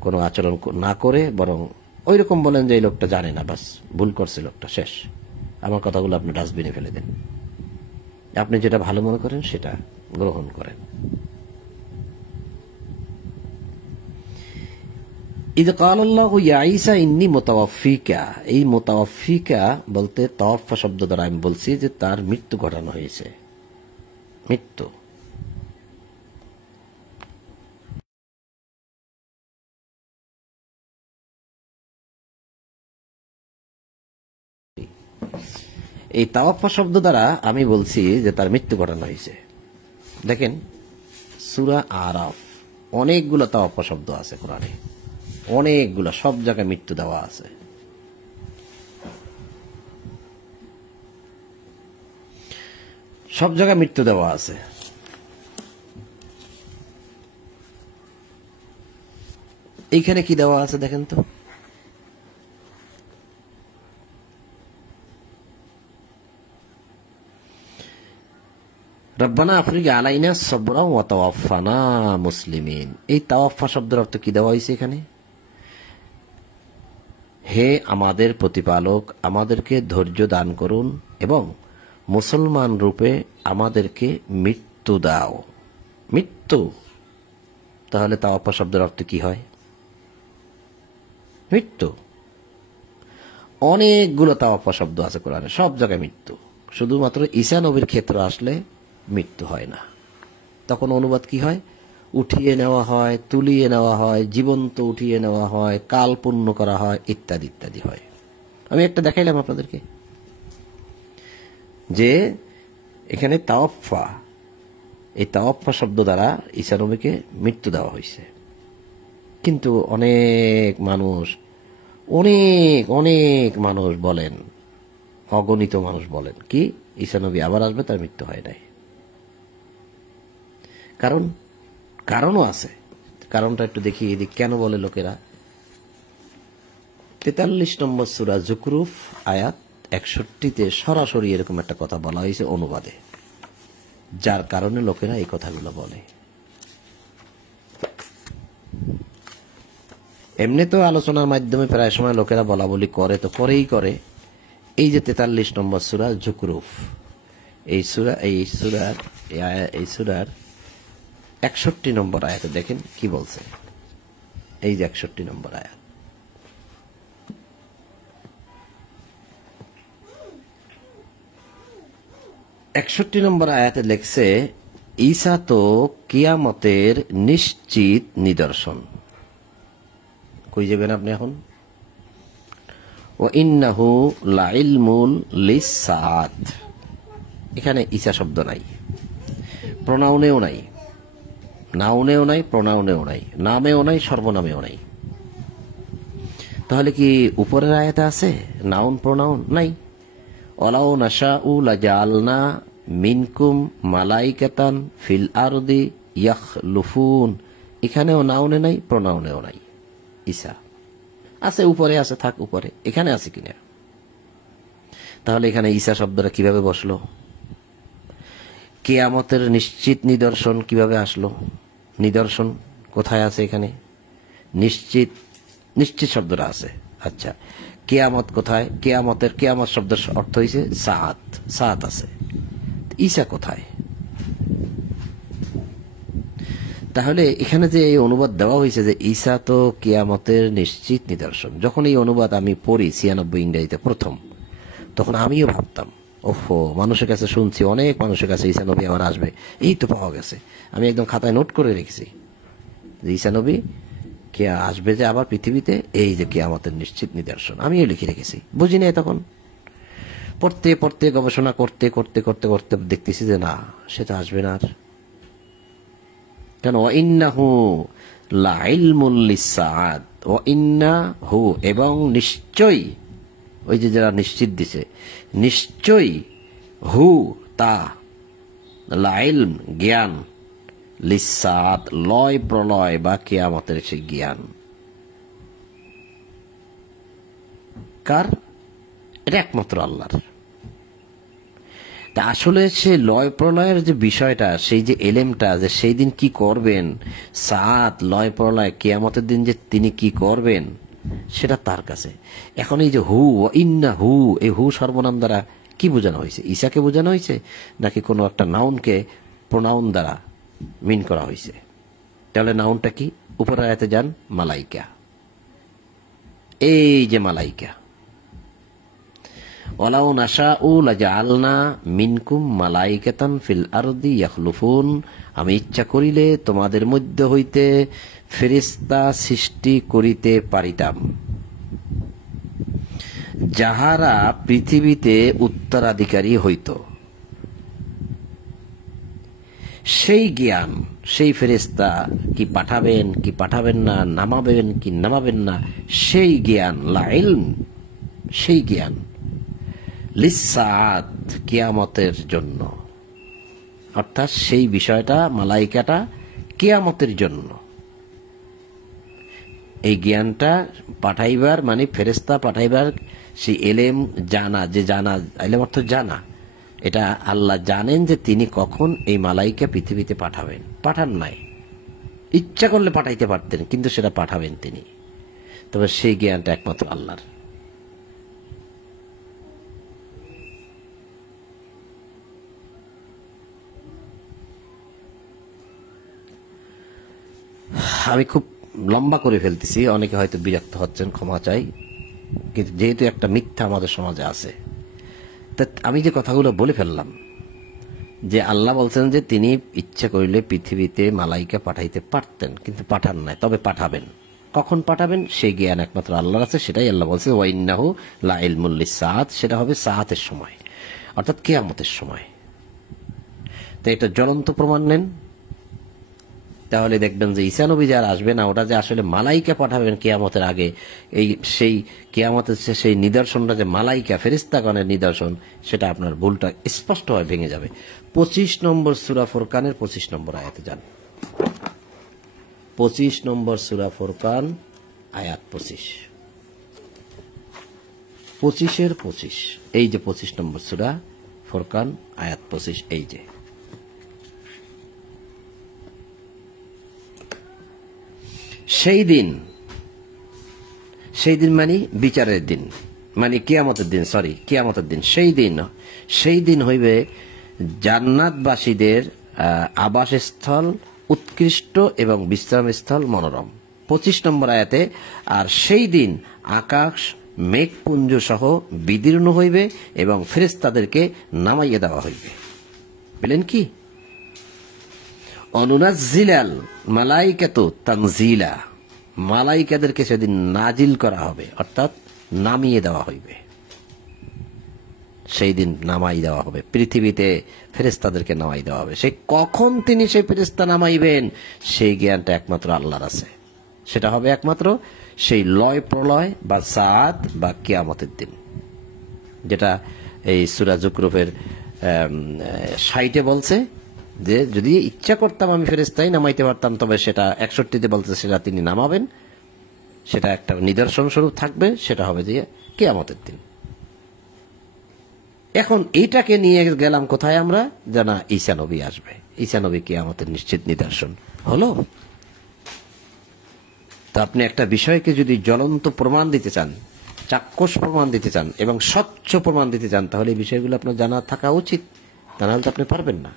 কোনো আচরণ না করে বরং ওই রকম বলেন যে এই লোকটা জানে না, বাস ভুল করছে লোকটা, শেষ। আমার কথাগুলো আপনি ডাস্টবিনে ফেলে দেন। আপনি যেটা ভালো মনে করেন সেটা গ্রহণ করেন। ইদ ক্বালাল্লাহু ইয়া ঈসা ইন্নী মুতাওয়াফফিকা, এই মুতাওয়াফফিকা বলতে তাওয়াফফা শব্দ দ্বারা আমি বলছি যে তার মৃত্যু ঘটানো হয়েছে, মৃত্যু। এই তাওয়াফফা শব্দ দ্বারা আমি বলছি যে তার মৃত্যু ঘটানো হয়েছে। দেখেন সূরা আরাফ অনেকগুলো তাওয়াফফা শব্দ আছে কোরআনে, অনেকগুলো, সব জায়গায় মৃত্যু দেওয়া আছে। সব জায়গায় মৃত্যু দেওয়া আছে। এইখানে কি দেওয়া আছে দেখেন তো। রব্বানা আফরিগ আলাইনা সবরা ওয়া তাওয়াফানা মুসলিমিন, এই তাওয়াফা শব্দের অর্থ কি দেওয়া হয়েছে এখানে? হে আমাদের প্রতিপালক, আমাদেরকে ধৈর্য দান করুন এবং মুসলমান রূপে আমাদেরকে মৃত্যু দাও। মৃত্যু, তাহলে তাওয়াফা শব্দের অর্থ কি হয়? মৃত্যু। অনেকগুলো তাওয়াফা শব্দ আছে কোরআনে, সব জায়গায় মৃত্যু। শুধুমাত্র ঈসা নবীর ক্ষেত্রে আসলে মৃত্যু হয় না। তখন অনুবাদ কি হয়? উঠিয়ে নেওয়া হয়, তুলিয়ে নেওয়া হয়, জীবন্ত উঠিয়ে নেওয়া হয়, কাল পূর্ণ করা হয়, ইত্যাদি ইত্যাদি হয়। আমি একটা দেখাইলাম আপনাদেরকে যে এখানে তাওয়াফফা, এই তাওয়াফফা শব্দ দ্বারা ঈসা নবীকে মৃত্যু দেওয়া হয়েছে। কিন্তু অনেক মানুষ বলেন, অগণিত মানুষ বলেন কি ঈসা নবী আবার আসবে, তার মৃত্যু হয় নাই। কারণও আছে। কারণটা একটু দেখি এদিক কেন বলে লোকেরা। 43 নম্বর সূরা যুকরুফ আয়াত 61-তে সরাসরি এরকম একটা কথা বলা হয়েছে অনুবাদে, যার কারণে লোকেরা এই কথাগুলো বলে। এমনি তো আলোচনার মাধ্যমে প্রায় সময় লোকেরা বলা বলি করে, তো করে। এই যে 43 নম্বর সূরা যুকরুফ, এই সূরার 61 নম্বর আয়াতে দেখেন কি বলছে। এই যে 61 নম্বর আয়াত, আয়াতে লেখছে ঈসা তো কিয়ামতের নিশ্চিত নিদর্শন। কই যাবেন আপনি এখন? ওয়া ইন্নাহু লাইলমুল লিসসাআত, এখানে ঈসা শব্দ নাই, প্রোনাউনেও নাই, নাউনেও নাই, প্রোনাউনেও নাই, নামেও নাই, সর্বনামেও নাই। তাহলে কি উপরের আয়াতে আছে নাউন প্রোনাউন? নাই। ওয়ালাউ নাশাউ লাজালনা মিনকুম মালাইকাতান ফিল আরদি ইয়াখলুফুন, এখানেও নাউনে নাই, প্রোনাউনেও নাই। ঈসা আছে, উপরে আছে, থাক উপরে, এখানে আছে কিনা? তাহলে এখানে ঈসা শব্দটা কিভাবে বসলো? কিয়ামতের নিশ্চিত নিদর্শন কিভাবে আসলো? নিদর্শন কোথায় আছে এখানে? নিশ্চিত শব্দটা আছে। আচ্ছা, কিয়ামত কোথায়? কিয়ামত শব্দের অর্থ হয়েছে সাআত আছে। ঈসা কোথায়? তাহলে এখানে যে এই অনুবাদ দেওয়া হয়েছে যে ঈসা তো কিয়ামতের নিশ্চিত নিদর্শন, যখন এই অনুবাদ আমি পড়ি 96 ইংরেজিতে প্রথম, তখন আমিও ভাবতাম, ওহো, মানুষের কাছে শুনছি, অনেক মানুষের কাছে ঈসা নবী আবার আসবে, এই তো পাওয়া গেছে। আমি একদম খাতায় নোট করে রেখেছি যে ঈসা নবী কে আসবে যে আবার পৃথিবীতে, এই যে কিয়ামতের নিশ্চিত নিদর্শন। আমিও লিখে রেখেছি, বুঝি নাই তখন। পড়তে পড়তে গবেষণা করতে করতে করতে করতে দেখতেছি যে না, সেটা আসবে না আর। কেন? ইন্নাহু লাইলমুল লিসসাআত, ও ইন্নাহু, এবং নিশ্চয়ই, ওই যে যারা নিশ্চিত দিছে, নিশ্চয়ই, হু তা, লাইলম জ্ঞান, লিসসাআত লয় প্রলয় বা কিয়ামতের সেই জ্ঞান। কার? এটা একমাত্র আল্লাহর। তা আসলে সে লয় প্রলয়ের যে বিষয়টা, সেই যে এলেমটা, যে সেই দিন কি করবেন, সাত লয় প্রলয় কিয়ামতের দিন যে তিনি কি করবেন, সেটা তার কাছে। এখন এই যে হু ইন্না হু, এই হু সর্বনাম দ্বারা কি বোঝানো হয়েছে? ঈসাকে বোঝানো হয়েছে, নাকি কোনো একটা নাউনকে প্রোনাউন দ্বারা মিন করা হয়েছে? তাহলে নাউনটা কি? উপরের আয়াতে যান, মালাইকা। এই যে মালাইকা, ওয়ালাউ নাশাউ লাজআলনা মিনকুম মালাইকাতান ফিল আরদি ইয়াখলুফুন, আমি ইচ্ছা করিলে তোমাদের মধ্য হইতে ফেরেশতা সৃষ্টি করিতে পারিতাম, যাহারা পৃথিবীতে উত্তরাধিকারী হইত। সেই জ্ঞান, সেই ফেরেশতা কি পাঠাবেন কি পাঠাবেন না, নামাবেন কি নামাবেন না, সেই জ্ঞান, লা ইলম, সেই জ্ঞান, লিসসাআত কিয়ামতের জন্য, অর্থাৎ সেই বিষয়টা, মালাইকাটা কিয়ামতের জন্য। এই জ্ঞানটা পাঠাইবার মানে ফেরেশতা পাঠাইবার সেই এলেম জানা, যে জানা, এলেম অর্থ জানা, এটা আল্লাহ জানেন যে তিনি কখন এই মালাইকা পৃথিবীতে পাঠাবেন। পাঠান নাই, ইচ্ছা করলে পাঠাইতে পারতেন, কিন্তু সেটা পাঠাবেন তিনি। তবে সেই জ্ঞানটা একমাত্র আল্লাহর। আমি খুব লম্বা করে ফেলতেছি, অনেকে হয়তো বিরক্ত হচ্ছেন, ক্ষমা চাই, কিন্তু যেহেতু একটা মিথ্যা আমাদের সমাজে আছে, তা আমি যে কথাগুলো বলে ফেললাম, যে আল্লাহ বলছেন যে তিনি ইচ্ছা করিলে পৃথিবীতে মালাইকা পাঠাইতে পারতেন, কিন্তু পাঠান নাই, তবে পাঠাবেন। কখন পাঠাবেন সেই জ্ঞান একমাত্র আল্লাহর আছে। সেটাই আল্লাহ বলছে ওয়া ইন্নাহু লা ইলমুল লিসসাআত, সেটা হবে সাআতের সময়, অর্থাৎ কিয়ামতের সময়। তো এটা জ্বলন্ত প্রমাণ নেন, তাহলে দেখবেন যে ঈসা নবী যার আসবে না, ওটা যে আসলে মালাইকা পাঠাবেন কিয়ামতের আগে, এই সেই কিয়ামতের সেই নিদর্শনটা যে মালাইকা ফেরেশতাগণের নিদর্শন, সেটা আপনার ভুলটা স্পষ্টভাবে ভেঙে যাবে। 25 নম্বর সূরা ফুরকানের 25 নম্বর আয়াতে যান। 25 নম্বর সূরা ফুরকান, আয়াত 25, 25-এর 25, এই যে 25 নম্বর সূরা ফুরকান, আয়াত 25, এই যে সেই দিন, সেই দিন মানে বিচারের দিন, মানে কিয়ামতের দিন, সরি কিয়ামতের দিন, সেই দিন হইবে জান্নাতবাসীদের আবাসস্থল উৎকৃষ্ট এবং বিশ্রামস্থল মনোরম। 25 নম্বর আয়াতে, আর সেই দিন আকাশ মেঘপুঞ্জ সহ বিদীর্ণ হইবে এবং ফেরেশতাদেরকে নামাইয়া দেওয়া হইবে। বলেন কি? অনুনাজ্জিলাল মালাইকাতু তানজিলা, মালাইকাদেরকে সেদিন নাজিল করা হবে, অর্থাৎ নামিয়ে দেওয়া হইবে। সেই দিন নামাই দেওয়া হবে, পৃথিবীতে ফেরেশতাদেরকে নামাই দেওয়া হবে। সে কখন তিনি সেই ফেরেশতা নামাইবেন, সেই জ্ঞানটা একমাত্র আল্লাহর আছে। সেটা হবে একমাত্র সেই লয় প্রলয় বা সাআত বা কিয়ামতের দিন, যেটা এই সূরা যুকরুফের 60-এ বলছে যে যদি ইচ্ছা করতাম আমি ফেরেশতাই নামাইতে পারতাম, তবে সেটা 61-তে বলছে সেটা তিনি নামাবেন, সেটা একটা নিদর্শন স্বরূপ থাকবে, সেটা হবে যে কিয়ামতের দিন। এখন এইটাকে নিয়ে গেলাম কোথায় আমরা, জানা ঈসা নবী আসবে, ঈসা নবী কিয়ামতের নিশ্চিত নিদর্শন হলো। তো আপনি একটা বিষয়কে যদি জ্বলন্ত প্রমাণ দিতে চান, চাক্ষুষ প্রমাণ দিতে চান এবং স্বচ্ছ প্রমাণ দিতে চান, তাহলে এই বিষয়গুলো আপনার জানা থাকা উচিত, তা নাহলে তো আপনি পারবেন না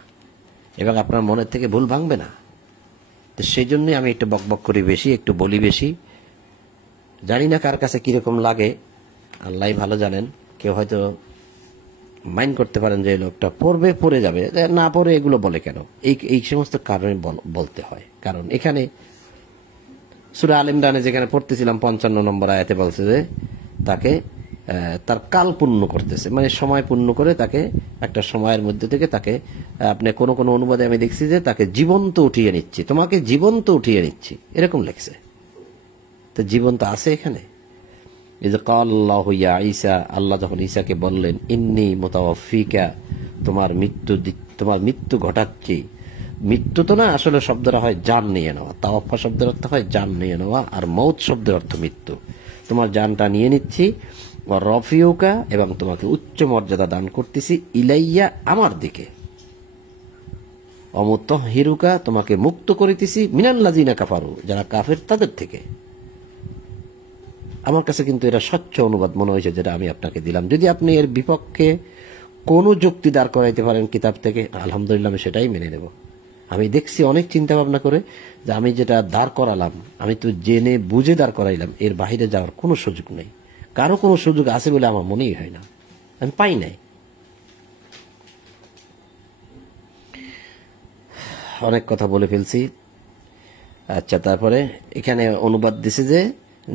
এবং আপনার মনের থেকে ভুল ভাঙবে না। তো সেই জন্যই আমি একটু বকবক করি বেশি, একটু বলি বেশি। জানি না কার কাছে কিরকম লাগে, আল্লাহই ভালো জানেন। কেউ হয়তো মাইন্ড করতে পারেন যে লোকটা পড়ে যাবে, না পড়ে এগুলো বলে কেন, এই সমস্ত কারণে বলতে হয়। কারণ এখানে সূরা আল ইমরানে যেখানে পড়তেছিলাম 55 নম্বর আয়াতে বলছে যে তাকে তার কাল পূর্ণ করতেছে, মানে সময় পূর্ণ করে তাকে একটা সময়ের মধ্যে থেকে তাকে আপনি কোন কোন অনুবাদে আমি দেখছি যে তাকে জীবন্ত উঠিয়ে নিচ্ছি, তোমাকে জীবন্ত উঠিয়ে নিচ্ছি, এরকম লেখছে। তো জীবন্ত আছে এখানে। এই যে ক্বালাল্লাহু ইয়া ঈসা, আল্লাহ যখন ঈসাকে বললেন ইন্নী মুতাওয়াফিকা, তোমার মৃত্যু ঘটাচ্ছি। মৃত্যু তো না, আসলে শব্দটা হয় জান নিয়ে নেওয়া। তাওয়াফা শব্দের অর্থ হয় জান নিয়ে নেওয়া, আর মৌত শব্দের অর্থ মৃত্যু। তোমার জানটা নিয়ে নিচ্ছি, রফিউকা, এবং তোমাকে উচ্চ মর্যাদা দান করতেছি, ইলাইয়া, আমার দিকে, অমুতাহহিরুকা, তোমাকে মুক্ত করিতেছি, মিনাল্লাযিনা কাফারু, যারা কাফের তাদের থেকে। আমার কাছে কিন্তু এটা স্বচ্ছ অনুবাদ মনে হয়েছে যেটা আমি আপনাকে দিলাম। যদি আপনি এর বিপক্ষে কোন যুক্তি দাঁড় করাইতে পারেন কিতাব থেকে, আলহামদুলিল্লাহ, আমি সেটাই মেনে নেব। আমি দেখছি অনেক চিন্তা ভাবনা করে যে আমি যেটা দাঁড় করালাম, আমি তো জেনে বুঝে দাঁড় করাইলাম, এর বাইরে যাওয়ার কোনো সুযোগ নেই। কারো কোনো সুযোগ আছে বলে আমার মনেই হয় না, আমি পাই নাই। অনেক কথা বলে ফেলছি। আচ্ছা, তারপরে এখানে অনুবাদ দিছে যে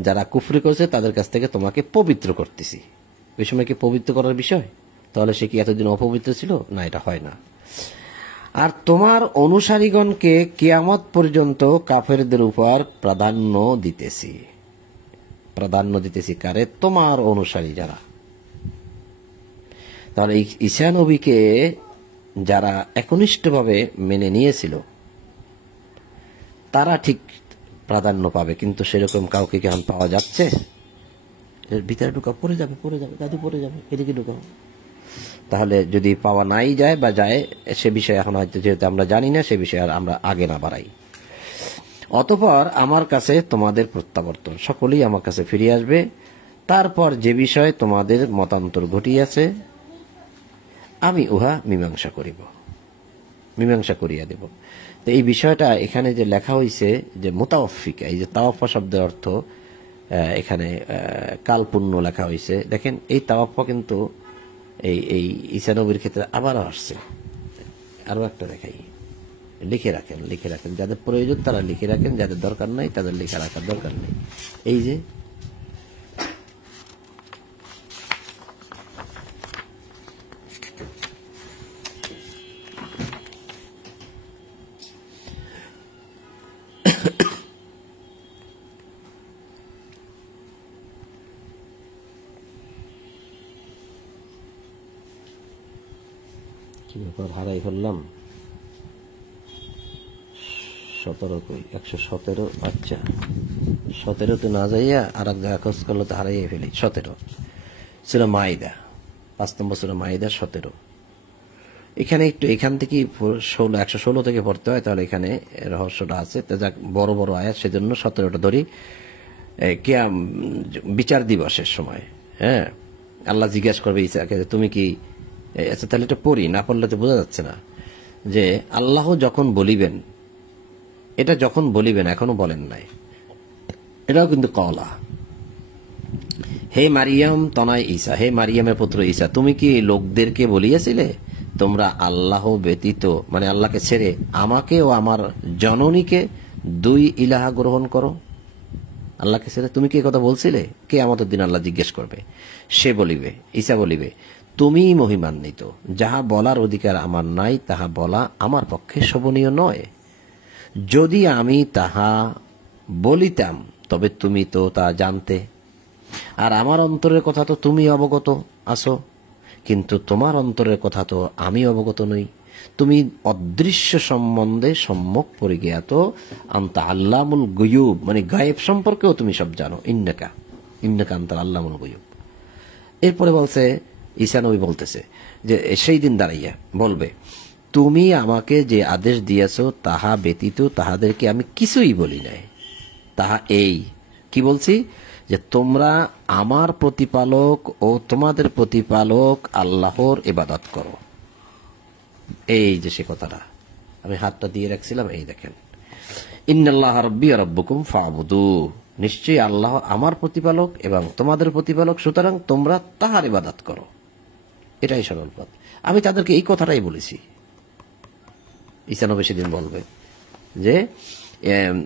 যারা কুফরি করেছে তাদের কাছ থেকে তোমাকে পবিত্র করতেছি। ওই সময় কি পবিত্র করার বিষয়? তাহলে সে কি এতদিন অপবিত্র ছিল? না, এটা হয় না। আর তোমার অনুসারীগণকে কিয়ামত পর্যন্ত কাফেরদের উপর প্রাধান্য দিতেছি। প্রাধান্য দিতেছি কারে? তোমার অনুসারী যারা। তাহলে ঈসা নবীকে যারা একনিষ্ঠভাবে মেনে নিয়েছিল তারা ঠিক প্রাধান্য পাবে, কিন্তু সেরকম কাউকে কি এখন পাওয়া যাচ্ছে? এর ভিতরে ঢুকা, পড়ে যাবে দাদু, পড়ে যাবে, এদিকে ঢুকাও। তাহলে যদি পাওয়া নাই যায় বা যায়, সে বিষয়ে এখন হয়তো যেহেতু আমরা জানি না, সে বিষয়ে আর আমরা আগে না বাড়াই। অতঃপর আমার কাছে তোমাদের প্রত্যাবর্তন, সকলেই আমার কাছে ফিরে আসবে। তারপর যে বিষয়ে তোমাদের মতান্তর ঘটিয়াছে আমি উহা মীমাংসা করিয়া দেব। তো এই বিষয়টা এখানে যে লেখা হয়েছে যে মুতাওয়াফিকা, এই যে তাওয়াফা শব্দের অর্থ এখানে কালপূর্ণ লেখা হয়েছে। দেখেন, এই তাওয়াফা কিন্তু এই ঈসা নবীর ক্ষেত্রে আবারও আসছে। আরো একটা দেখাই, লিখে রাখেন, যাদের প্রয়োজন তারা লিখে রাখেন, যাদের দরকার নাই তাদের লিখে রাখার দরকার নেই। এই যে কি ব্যাপার, হারাই ফেললাম। 17 কই, 117। আচ্ছা, 17তে না যাইয়া আর এক জায়গা খোঁজ করলে তো হারাইয়ে ফেলি। 17 সূরা মাইদা, 5 নম্বর সূরা মাইদা 17। এখানে একটু এখান থেকে 116 থেকে পড়তে হয়, তাহলে এখানে রহস্যটা আছে। তো যাক, বড় বড় আয়াত, সেজন্য 17টা ধরি। বিচার দিবসের সময়, হ্যাঁ, আল্লাহ জিজ্ঞাসা করবে ঈসাকে, তুমি কি, আচ্ছা তাহলে এটা পড়ি, না পড়লে তো বোঝা যাচ্ছে না। যে আল্লাহ যখন বলিবেন, এটা যখন বলিবেন, এখনো বলেন নাই, এটাও কিন্তু কওলা। হে মারিয়াম তনয় ঈসা, হে মারিয়ামের পুত্র ঈসা, তুমি কি লোকদেরকে বলিয়াছিলে তোমরা আল্লাহ ব্যতীত, মানে আল্লাহকে ছেড়ে, আমাকে ও আমার জননীকে 2 ইলাহা গ্রহণ করো? আল্লাহকে ছেড়ে তুমি কি কথা বলছিলে? কে আমাদের দিন আল্লাহ জিজ্ঞেস করবে। সে বলিবে, ঈসা বলিবে, তুমিই মহিমান্বিত, যাহা বলার অধিকার আমার নাই, তাহা বলা আমার পক্ষে শোভনীয় নয়। যদি আমি তাহা বলিতাম তবে তুমি তো তা জানতে, আর আমার অন্তরের কথা তো তুমি অবগত আছো, কিন্তু তোমার অন্তরের কথা তো আমি অবগত নই। তুমি অদৃশ্য সম্বন্ধে সম্যক পরিজ্ঞাত, আনতা আল্লামুল গুয়ুব, মানে গায়েব সম্পর্কেও তুমি সব জানো। ইন্নাকা আনতা আল্লামুল গুয়ুব। এরপরে বলছে, ঈসা নবী বলতেছে যে সেই দিন দাঁড়াইয়া বলবে, তুমি আমাকে যে আদেশ দিয়েছ তাহা ব্যতীত তাহাদেরকে আমি কিছুই বলি নাই। তাহা এই, কি বলছি, যে তোমরা আমার প্রতিপালক ও তোমাদের প্রতিপালক আল্লাহর ইবাদত করো। এই যে সে কথাটা আমি হাতটা দিয়ে রাখছিলাম, এই দেখেন, ইন্নাল্লাহ রাব্বি ওয়া রাব্বুকুম ফা'বুদু, নিশ্চয়ই আল্লাহ আমার প্রতিপালক এবং তোমাদের প্রতিপালক, সুতরাং তোমরা তাহার ইবাদত করো। এটাই সরল পথ। আমি তাদেরকে এই কথাটাই বলেছি। ঈসা নবী সেদিন বলবে যে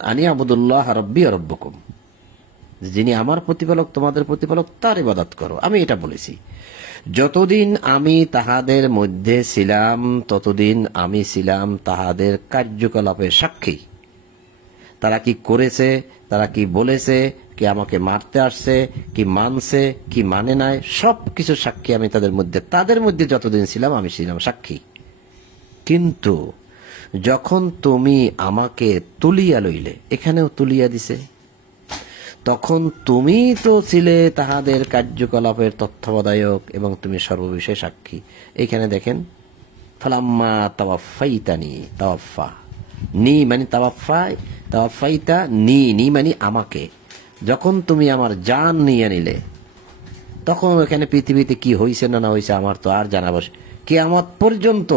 আনি আবুদুল্লাহ রব্বি রব্বকুম, যিনি আমার প্রতিপালক তোমাদের প্রতিপালক, তার ইবাদত করো। আমি এটা বলেছি। যতদিন আমি তাহাদের মধ্যে ছিলাম ততদিন আমি ছিলাম তাহাদের কার্যকলাপের সাক্ষী। তারা কি করেছে, তারা কি বলেছে, কি আমাকে মারতে আসছে, কি মানছে, কি মানে নাই, সবকিছু সাক্ষী আমি তাদের মধ্যে যতদিন ছিলাম আমি ছিলাম সাক্ষী। কিন্তু যখন তুমি আমাকে তুলিয়া লইলে, এখানেও তুলিয়া দিছে, তখন তুমি তো ছিলে তাহাদের কার্যকলাপের তত্ত্বাবধায়ক এবং তুমি সর্ববিষয়ে সাক্ষী। এখানে দেখেন, ফালাম্মা তাওয়াফাইতানি, তাওয়াফা নি মানে তাওয়াফাইতা নি মানে আমাকে, যখন তুমি আমার জান নিয়ে নিলে, তখন এখানে পৃথিবীতে কি হয়েছে না হয়েছে আমার তো আর জানা বসে, কিয়ামত পর্যন্ত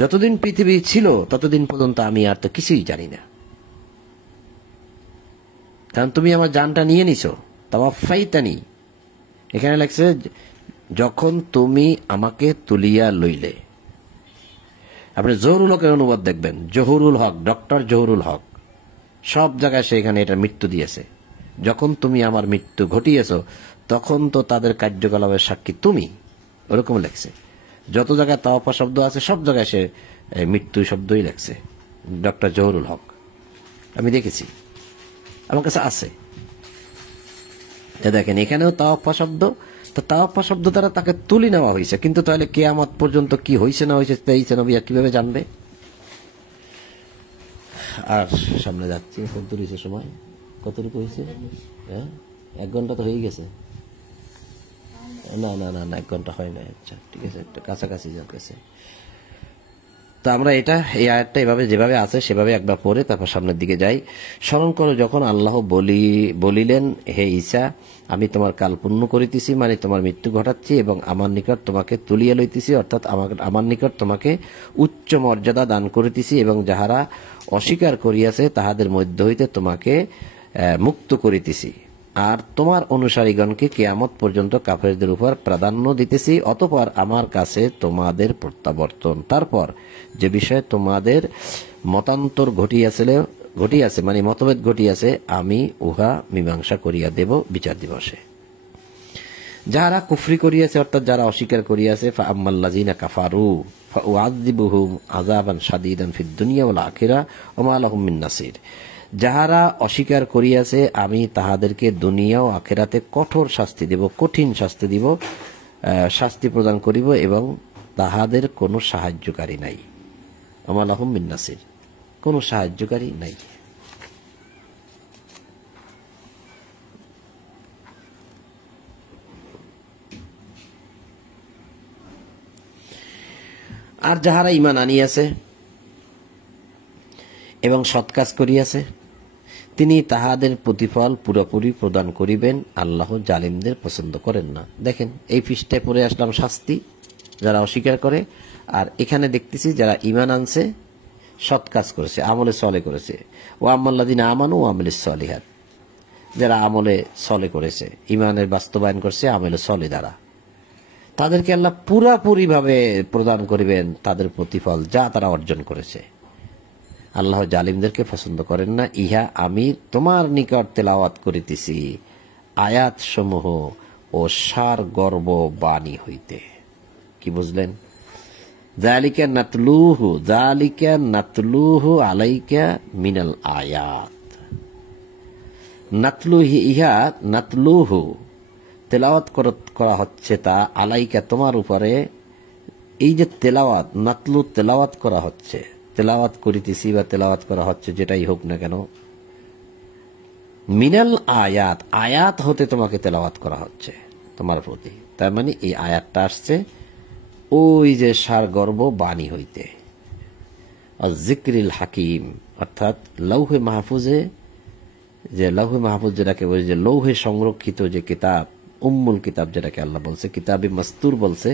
যতদিন পৃথিবী ছিল ততদিন পর্যন্ত আমি আর তো কিছুই জানি না, কারণ তুমি আমার জানটা নিয়ে নিছো। তাওয়াফাইতানি এখানে লাগছে যখন তুমি আমাকে তুলিয়া লইলে। আপনি জহুরুল হকের অনুবাদ দেখবেন, জহুরুল হক, ডক্টর জহুরুল হক, সব জায়গায় সে এখানে এটা মৃত্যু দিয়েছে। যখন তুমি আমার মৃত্যু ঘটিয়েছ তখন তো তাদের কার্যকলাপের সাক্ষী তুমি, ওরকম লেখছে। যত জায়গায় তাওয়াফা শব্দ আছে সব জায়গায় সে মৃত্যু শব্দই লেখছে, ডক্টর জহুরুল হক। আমি দেখেছি, আমার কাছে আছে। দেখেন এখানেও তাওয়াফা শব্দ, তো তাওয়াফা শব্দ দ্বারা তাকে তুলি নেওয়া হয়েছে, কিন্তু তাহলে কিয়ামত পর্যন্ত কি হয়েছে না হয়েছে ঈসা নবী কিভাবে জানবে? আর সামনে যাচ্ছি, কত হয়েছে সময়, কতটুকু হয়েছে? হ্যাঁ, 1 ঘন্টা তো হয়ে গেছে। না না না না 1 ঘন্টা হয় না। আচ্ছা ঠিক আছে, একটা কাছাকাছি যাচ্ছে। তো আমরা এই আয়াতটা এভাবে যেভাবে আছে সেভাবে একবার পড়ে তারপর সামনের দিকে যাই। স্মরণ করো যখন আল্লাহ বলিলেন, হে ঈসা, আমি তোমার কাল পূর্ণ করিতেছি, মানে তোমার মৃত্যু ঘটাচ্ছি এবং আমার নিকট তোমাকে তুলিয়া লইতেছি, অর্থাৎ আমার নিকট তোমাকে উচ্চ মর্যাদা দান করিতেছি এবং যাহারা অস্বীকার করিয়াছে তাহাদের মধ্য হইতে তোমাকে মুক্ত করিতেছি। আর তোমার অনুসারীগণকে কিয়ামত পর্যন্ত কাফেরদের উপর প্রাধান্য দিতেছি। অতঃপর আমার কাছে তোমাদের প্রত্যাবর্তন, তারপর যে বিষয়ে তোমাদের মতান্তর ঘটিয়াছে মানে মতভেদ ঘটিয়াছে, আমি উহা মীমাংসা করিয়া দেব বিচার দিবসে। যারা কুফরি করিয়াছে অর্থাৎ যারা অস্বীকার করিয়াছে, ফাআম্মাল্লাযীনা কাফারু ফাউআযযিবুহুম আযাবান শাদীদান ফিদ দুনিয়া ওয়াল আখিরাহ ওয়া মা লাহুম মিন নাসির। যাহারা অস্বীকার করিয়াছে আমি তাহাদেরকে দুনিয়া ও আখিরাতে কঠোর শাস্তি দেব, কঠিন শাস্তি দিব, শাস্তি প্রদান করিব এবং তাহাদের কোনো সাহায্যকারী নাই। ওয়া মা লাহুম মিন নাসির, কোনো সাহায্যকারী নাই। আর যাহারা ঈমান আনিয়াছে এবং সৎ কাজ করিয়াছে তিনি তাহাদের প্রতিফল পুরোপুরি প্রদান করিবেন। আল্লাহ জালিমদের পছন্দ করেন না। দেখেন এই পৃষ্ঠায় পড়ে আসলাম শাস্তি যারা অস্বীকার করে, আর এখানে দেখতেছি যারা ঈমান আনছে, সৎ কাজ করেছে, আমলে সলে করেছে। ও আম্মাল্লাযীনা আমানু ওয়া আমিলুস সলিহাত, যারা আমলে সলে করেছে, ঈমানের বাস্তবায়ন করছে আমলে সলে দ্বারা, তাদেরকে আল্লাহ পুরাপুরি ভাবে প্রদান করিবেন তাদের প্রতিফল যা তারা অর্জন করেছে। আল্লাহ জালিমদেরকে পছন্দ করেন না। ইহা আমি তোমার নিকট তেলাওয়াত করিতেছি আয়াত সমূহ ও সার গর্ব বাণী হইতে। কি বুঝলেন? যালিকা নাতলুহু আলাইকা মিনাল আয়াত। নাতলুহি ইহা নাতলুহু তেলাওয়াত করা হচ্ছে তা আলাইকা তোমার উপরে। এই যে তেলাওয়াত, নাতলু তেলাওয়াত করা হচ্ছে, তেলাওয়াত করিতেছি বা তেলাওয়াত করা হচ্ছে, যেটাই হোক না কেন, মিনাল আয়াত, আয়াত হতে তোমাকে তেলাওয়াত করা হচ্ছে তোমার প্রতি। তার মানে এই আয়াতটা আসছে ওই যে সার গর্ব বাণী হইতে, যিকরিল হাকিম, অর্থাৎ লৌহে মাহফুজে, যে লৌহে মাহফুজ যেটাকে বলে, যে লৌহে সংরক্ষিত যে কিতাব, উম্মুল কিতাব যেটাকে আল্লাহ বলছে, কিতাবে মাস্তুর বলছে,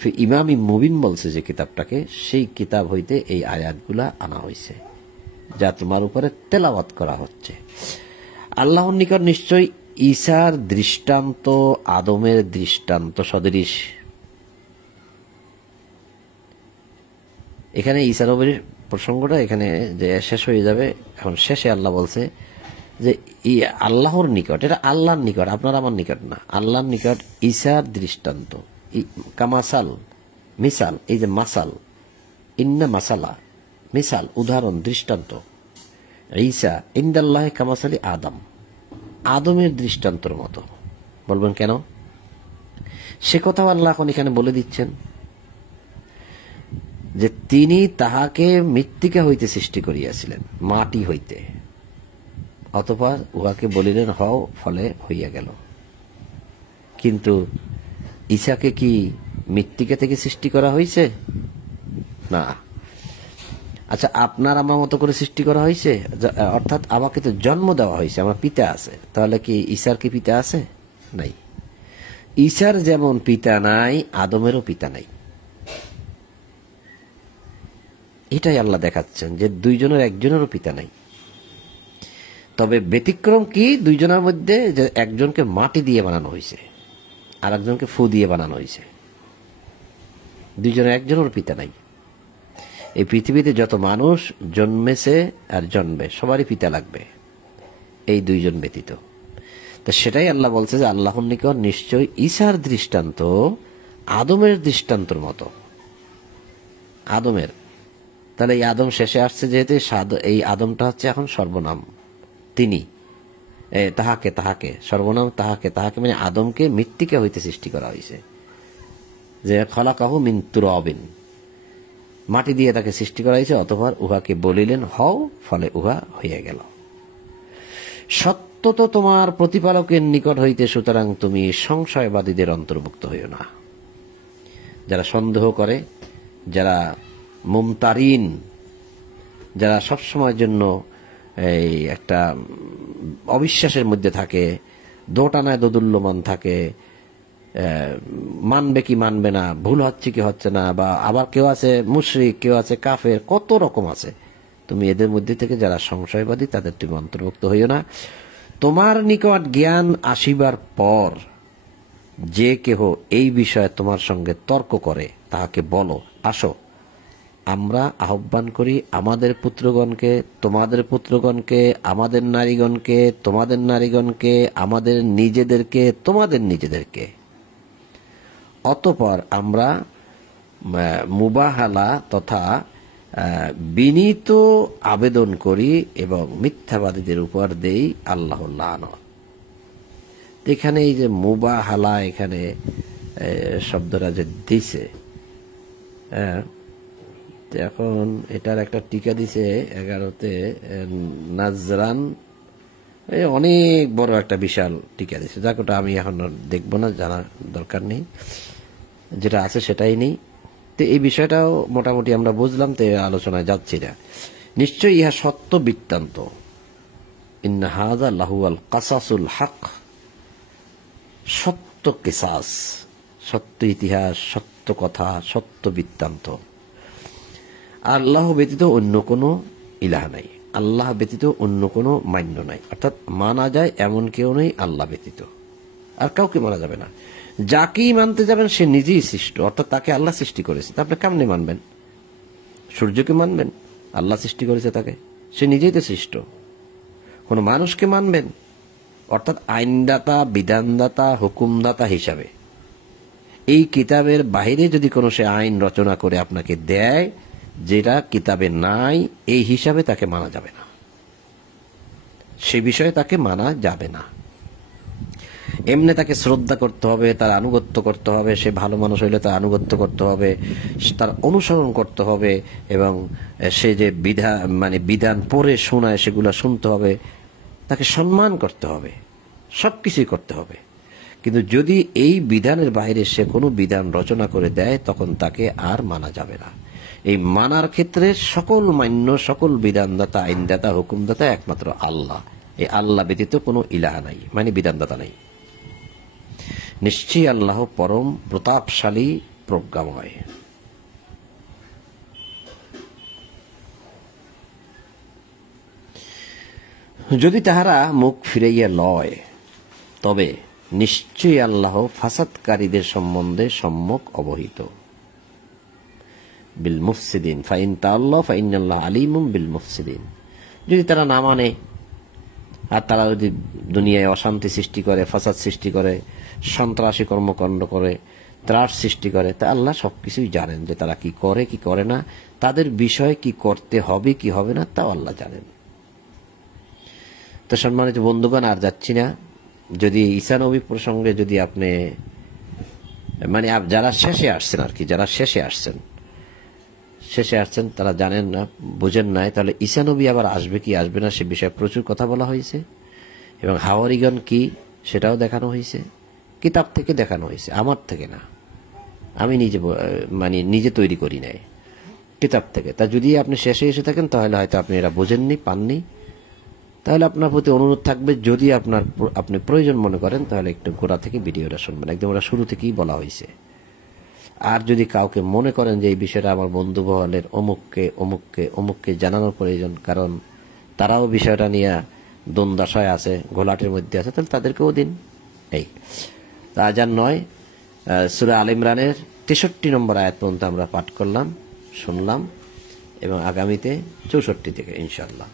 ফি ইমামি মুবিন বলছে যে কিতাবটাকে, সেই কিতাব হইতে এই আয়াতগুলা আনা হয়েছে যা তোমার উপরে তেলাওয়াত করা হচ্ছে। আল্লাহর নিকট নিশ্চয় ঈসার দৃষ্টান্ত আদমের দৃষ্টান্ত সদৃশ। এখানে ঈসা নবীর প্রসঙ্গটা এখানে যে শেষ হয়ে যাবে। এখন শেষে আল্লাহ বলছে যে আল্লাহর নিকট, এটা আল্লাহর নিকট, আপনার আমার নিকট না, আল্লাহর নিকট ঈসার দৃষ্টান্ত, কামাসাল মিসাল, এই যে মাসাল, ইন্না মাসালা, মিসাল উদাহরণ দৃষ্টান্ত, ঈসা ইনদাল্লাহ কামাসালি আদম, আদমের দৃষ্টান্তর মতো। বলবেন কেন? সে কথাও আল্লাহ এখন এখানে বলে দিচ্ছেন যে তিনি তাহাকে মৃত্তিকা হইতে সৃষ্টি করিয়াছিলেন, মাটি হইতে, অতঃপর উহাকে বলিলেন হও, ফলে হইয়া গেল। কিন্তু ঈসাকে কি মৃত্তিকা থেকে সৃষ্টি করা হয়েছে? না। আচ্ছা, আপনার আমার মতো করে সৃষ্টি করা হয়েছে? অর্থাৎ আমাকে তো জন্ম দেওয়া হয়েছে, আমার পিতা আছে। তাহলে কি ঈসার কি পিতা আছে? নাই। ঈসার যেমন পিতা নাই, আদমেরও পিতা নাই। এটাই আল্লাহ দেখাচ্ছেন যে দুইজনের একজনেরও পিতা নাই। তবে ব্যতিক্রম কি? দুইজনের মধ্যে যে একজনকে মাটি দিয়ে বানানো হয়েছে আর একজনকে ফু দিয়ে বানানো হয়েছে। দুইজনের একজনের পিতা নাই। এই পৃথিবীতে যত মানুষ জন্মেছে আর জন্মে সবারই পিতা লাগবে, এই দুইজন ব্যতীত। তো সেটাই আল্লাহ বলছে যে আল্লাহর নিকট নিশ্চয় ঈসার দৃষ্টান্ত আদমের দৃষ্টান্তর মতো। আদমের, তাহলে এই আদম শেষে আসছে যেহেতু, এই আদমটা হচ্ছে এখন সর্বনাম। তিনি, তাহাকে, তাহাকে সর্বনাম, তাহাকে, তাহাকে মানে আদমকে মৃত্তিকা হইতে সৃষ্টি করা হয়েছে। যে খলাকাহু মিন তুরাবিন, মাটি দিয়ে তাকে সৃষ্টি করা হয়েছে, অতঃপর উহাকে বলিলেন হও, ফলে উহা হইয়া গেল। সত্য তো তোমার প্রতিপালকের নিকট হইতে, সুতরাং তুমি সংশয়বাদীদের অন্তর্ভুক্ত হইও না। যারা সন্দেহ করে, যারা মুমতারিন, যারা সবসময়ের জন্য এই একটা অবিশ্বাসের মধ্যে থাকে, দোটানায় দোদুল্যমান থাকে, মানবে কি মানবে না, ভুল হচ্ছে কি হচ্ছে না, বা আবার কেউ আছে মুশরিক, কেউ আছে কাফের, কত রকম আছে। তুমি এদের মধ্যে থেকে যারা সংশয়বাদী তাদের তুমি অন্তর্ভুক্ত হইও না। তোমার নিকট জ্ঞান আসিবার পর যে কেহ এই বিষয়ে তোমার সঙ্গে তর্ক করে তাহাকে বলো, আসো আমরা আহ্বান করি আমাদের পুত্রগণকে, তোমাদের পুত্রগণকে, আমাদের নারীগণকে, তোমাদের নারীগণকে, আমাদের নিজেদেরকে, তোমাদের নিজেদেরকে। অতঃপর আমরা মুবাহালা তথা বিনীত আবেদন করি এবং মিথ্যাবাদীদের উপর দেই আল্লাহর লানত। এখানে এই যে মুবাহালা, এখানে শব্দটা যে দিছে, এখন এটার একটা টিকা দিছে 11তে, নাজরান, অনেক বড় একটা বিশাল টিকা দিছে, যাক ওটা আমি এখন দেখবো না, জানার দরকার নেই, যেটা আছে সেটাই নেই। তো এই বিষয়টাও মোটামুটি আমরা বুঝলাম, তো আলোচনায় যাচ্ছি না। নিশ্চয়ই ইহা সত্য বৃত্তান্ত, ইন্না হাযা লাহুয়াল কাসাসুল হক, সত্য কিসাস, সত্য ইতিহাস, সত্য কথা, সত্য বৃত্তান্ত। আল্লাহ ব্যতীত অন্য কোনো ইলাহ নাই, আল্লাহ ব্যতীত অন্য কোনো মান্য নাই, অর্থাৎ মানা যায় এমন কেউ নেই আল্লাহ ব্যতীত, আর কাউকে মানা যাবে না। যাকেই মানতে যাবেন সে নিজেই সৃষ্ট, অর্থাৎ তাকে আল্লাহ সৃষ্টি করেছে। তা আপনি কেমনে মানবেন? সূর্যকে মানবেন? আল্লাহ সৃষ্টি করেছে তাকে, সে নিজেই তো সৃষ্ট। কোন মানুষকে মানবেন, অর্থাৎ আইনদাতা, বিধানদাতা, হুকুমদাতা হিসাবে। এই কিতাবের বাইরে যদি কোনো সে আইন রচনা করে আপনাকে দেয় যেটা কিতাবে নাই, এই হিসাবে তাকে মানা যাবে না, সে বিষয়ে তাকে মানা যাবে না। এমনি তাকে শ্রদ্ধা করতে হবে, তার আনুগত্য করতে হবে, সে ভালো মানুষ হইলে তার আনুগত্য করতে হবে, তার অনুসরণ করতে হবে, এবং সে যে বিধান পড়ে শোনায় সেগুলো শুনতে হবে, তাকে সম্মান করতে হবে, সবকিছুই করতে হবে। কিন্তু যদি এই বিধানের বাইরে সে কোনো বিধান রচনা করে দেয় তখন তাকে আর মানা যাবে না। এই মানার ক্ষেত্রে সকল মান্য, সকল বিধানদাতা, আইনদাতা, হুকুমদাতা একমাত্র আল্লাহ। এই আল্লাহ ব্যতীত কোনো ইলাহা নাই, মানে বিধানদাতা নাই। নিশ্চয়ই আল্লাহ পরম প্রতাপশালী, প্রজ্ঞাময়। যদি তাহারা মুখ ফিরাইয়া লয় তবে নিশ্চয়ই আল্লাহ ফাসাদকারীদের সম্বন্ধে সম্যক অবহিত। বিল মুফসিদিন ফাইন তাআল্লাহু ফাইন্নাল্লাহা আলিমুম বিল মুফসিদিন। যদি তারা না মানে আর তারা যদি দুনিয়ায় অশান্তি সৃষ্টি করে, ফাসাদ সৃষ্টি করে, সন্ত্রাসী কর্মকাণ্ড করে, ত্রাস সৃষ্টি করে, তা আল্লাহ সবকিছুই জানেন যে তারা কি করে কি করে না, তাদের বিষয় কি করতে হবে কি হবে না তাও আল্লাহ জানেন। তো সম্মানিত বন্ধুগণ, আর যাচ্ছি না। যদি ঈসা নবী প্রসঙ্গে যদি আপনি মানে যারা শেষে আসছেন আর কি, যারা শেষে আসছেন তারা জানেন না, বুঝেন নাই, তাহলে ঈসা নবী আবার আসবে কি আসবে না সে বিষয়ে প্রচুর কথা বলা হয়েছে এবং হাওয়ারিগণ কি সেটাও দেখানো হয়েছে, কিতাব থেকে দেখানো হয়েছে, আমার থেকে না, আমি নিজে তৈরি করি নাই, কিতাব থেকে। তা যদি আপনি শেষে এসে থাকেন তাহলে হয়তো আপনি এরা বোঝেননি, পাননি। তাহলে আপনার প্রতি অনুরোধ থাকবে, যদি আপনি প্রয়োজন মনে করেন তাহলে একটু গোড়া থেকে ভিডিওটা শুনবেন, একদম ওরা শুরু থেকেই বলা হয়েছে। আর যদি কাউকে মনে করেন যে এই বিষয়টা আমার বন্ধু মহলের অমুককে জানানোর প্রয়োজন, কারণ তারাও বিষয়টা নিয়ে দ্বন্দ্বাশয় আছে, ঘোলাটের মধ্যে আছে, তাহলে তাদেরকেও দিন। এই আজান নয়, সূরা আল ইমরানের 63 নম্বর আয়াত পর্যন্ত আমরা পাঠ করলাম, শুনলাম, এবং আগামীতে 64 থেকে ইনশাআল্লাহ।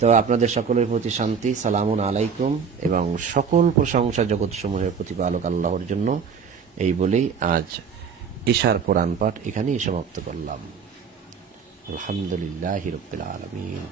তো আপনাদের সকলের প্রতি শান্তি, সালামুন আলাইকুম, এবং সকল প্রশংসা জগৎসমূহের প্রতিপালক আল্লাহর জন্য। এই বলেই আজ ঈশার কোরআন পাঠ এখানেই সমাপ্ত করলাম। আলহামদুলিল্লাহি রাব্বিল আলামিন।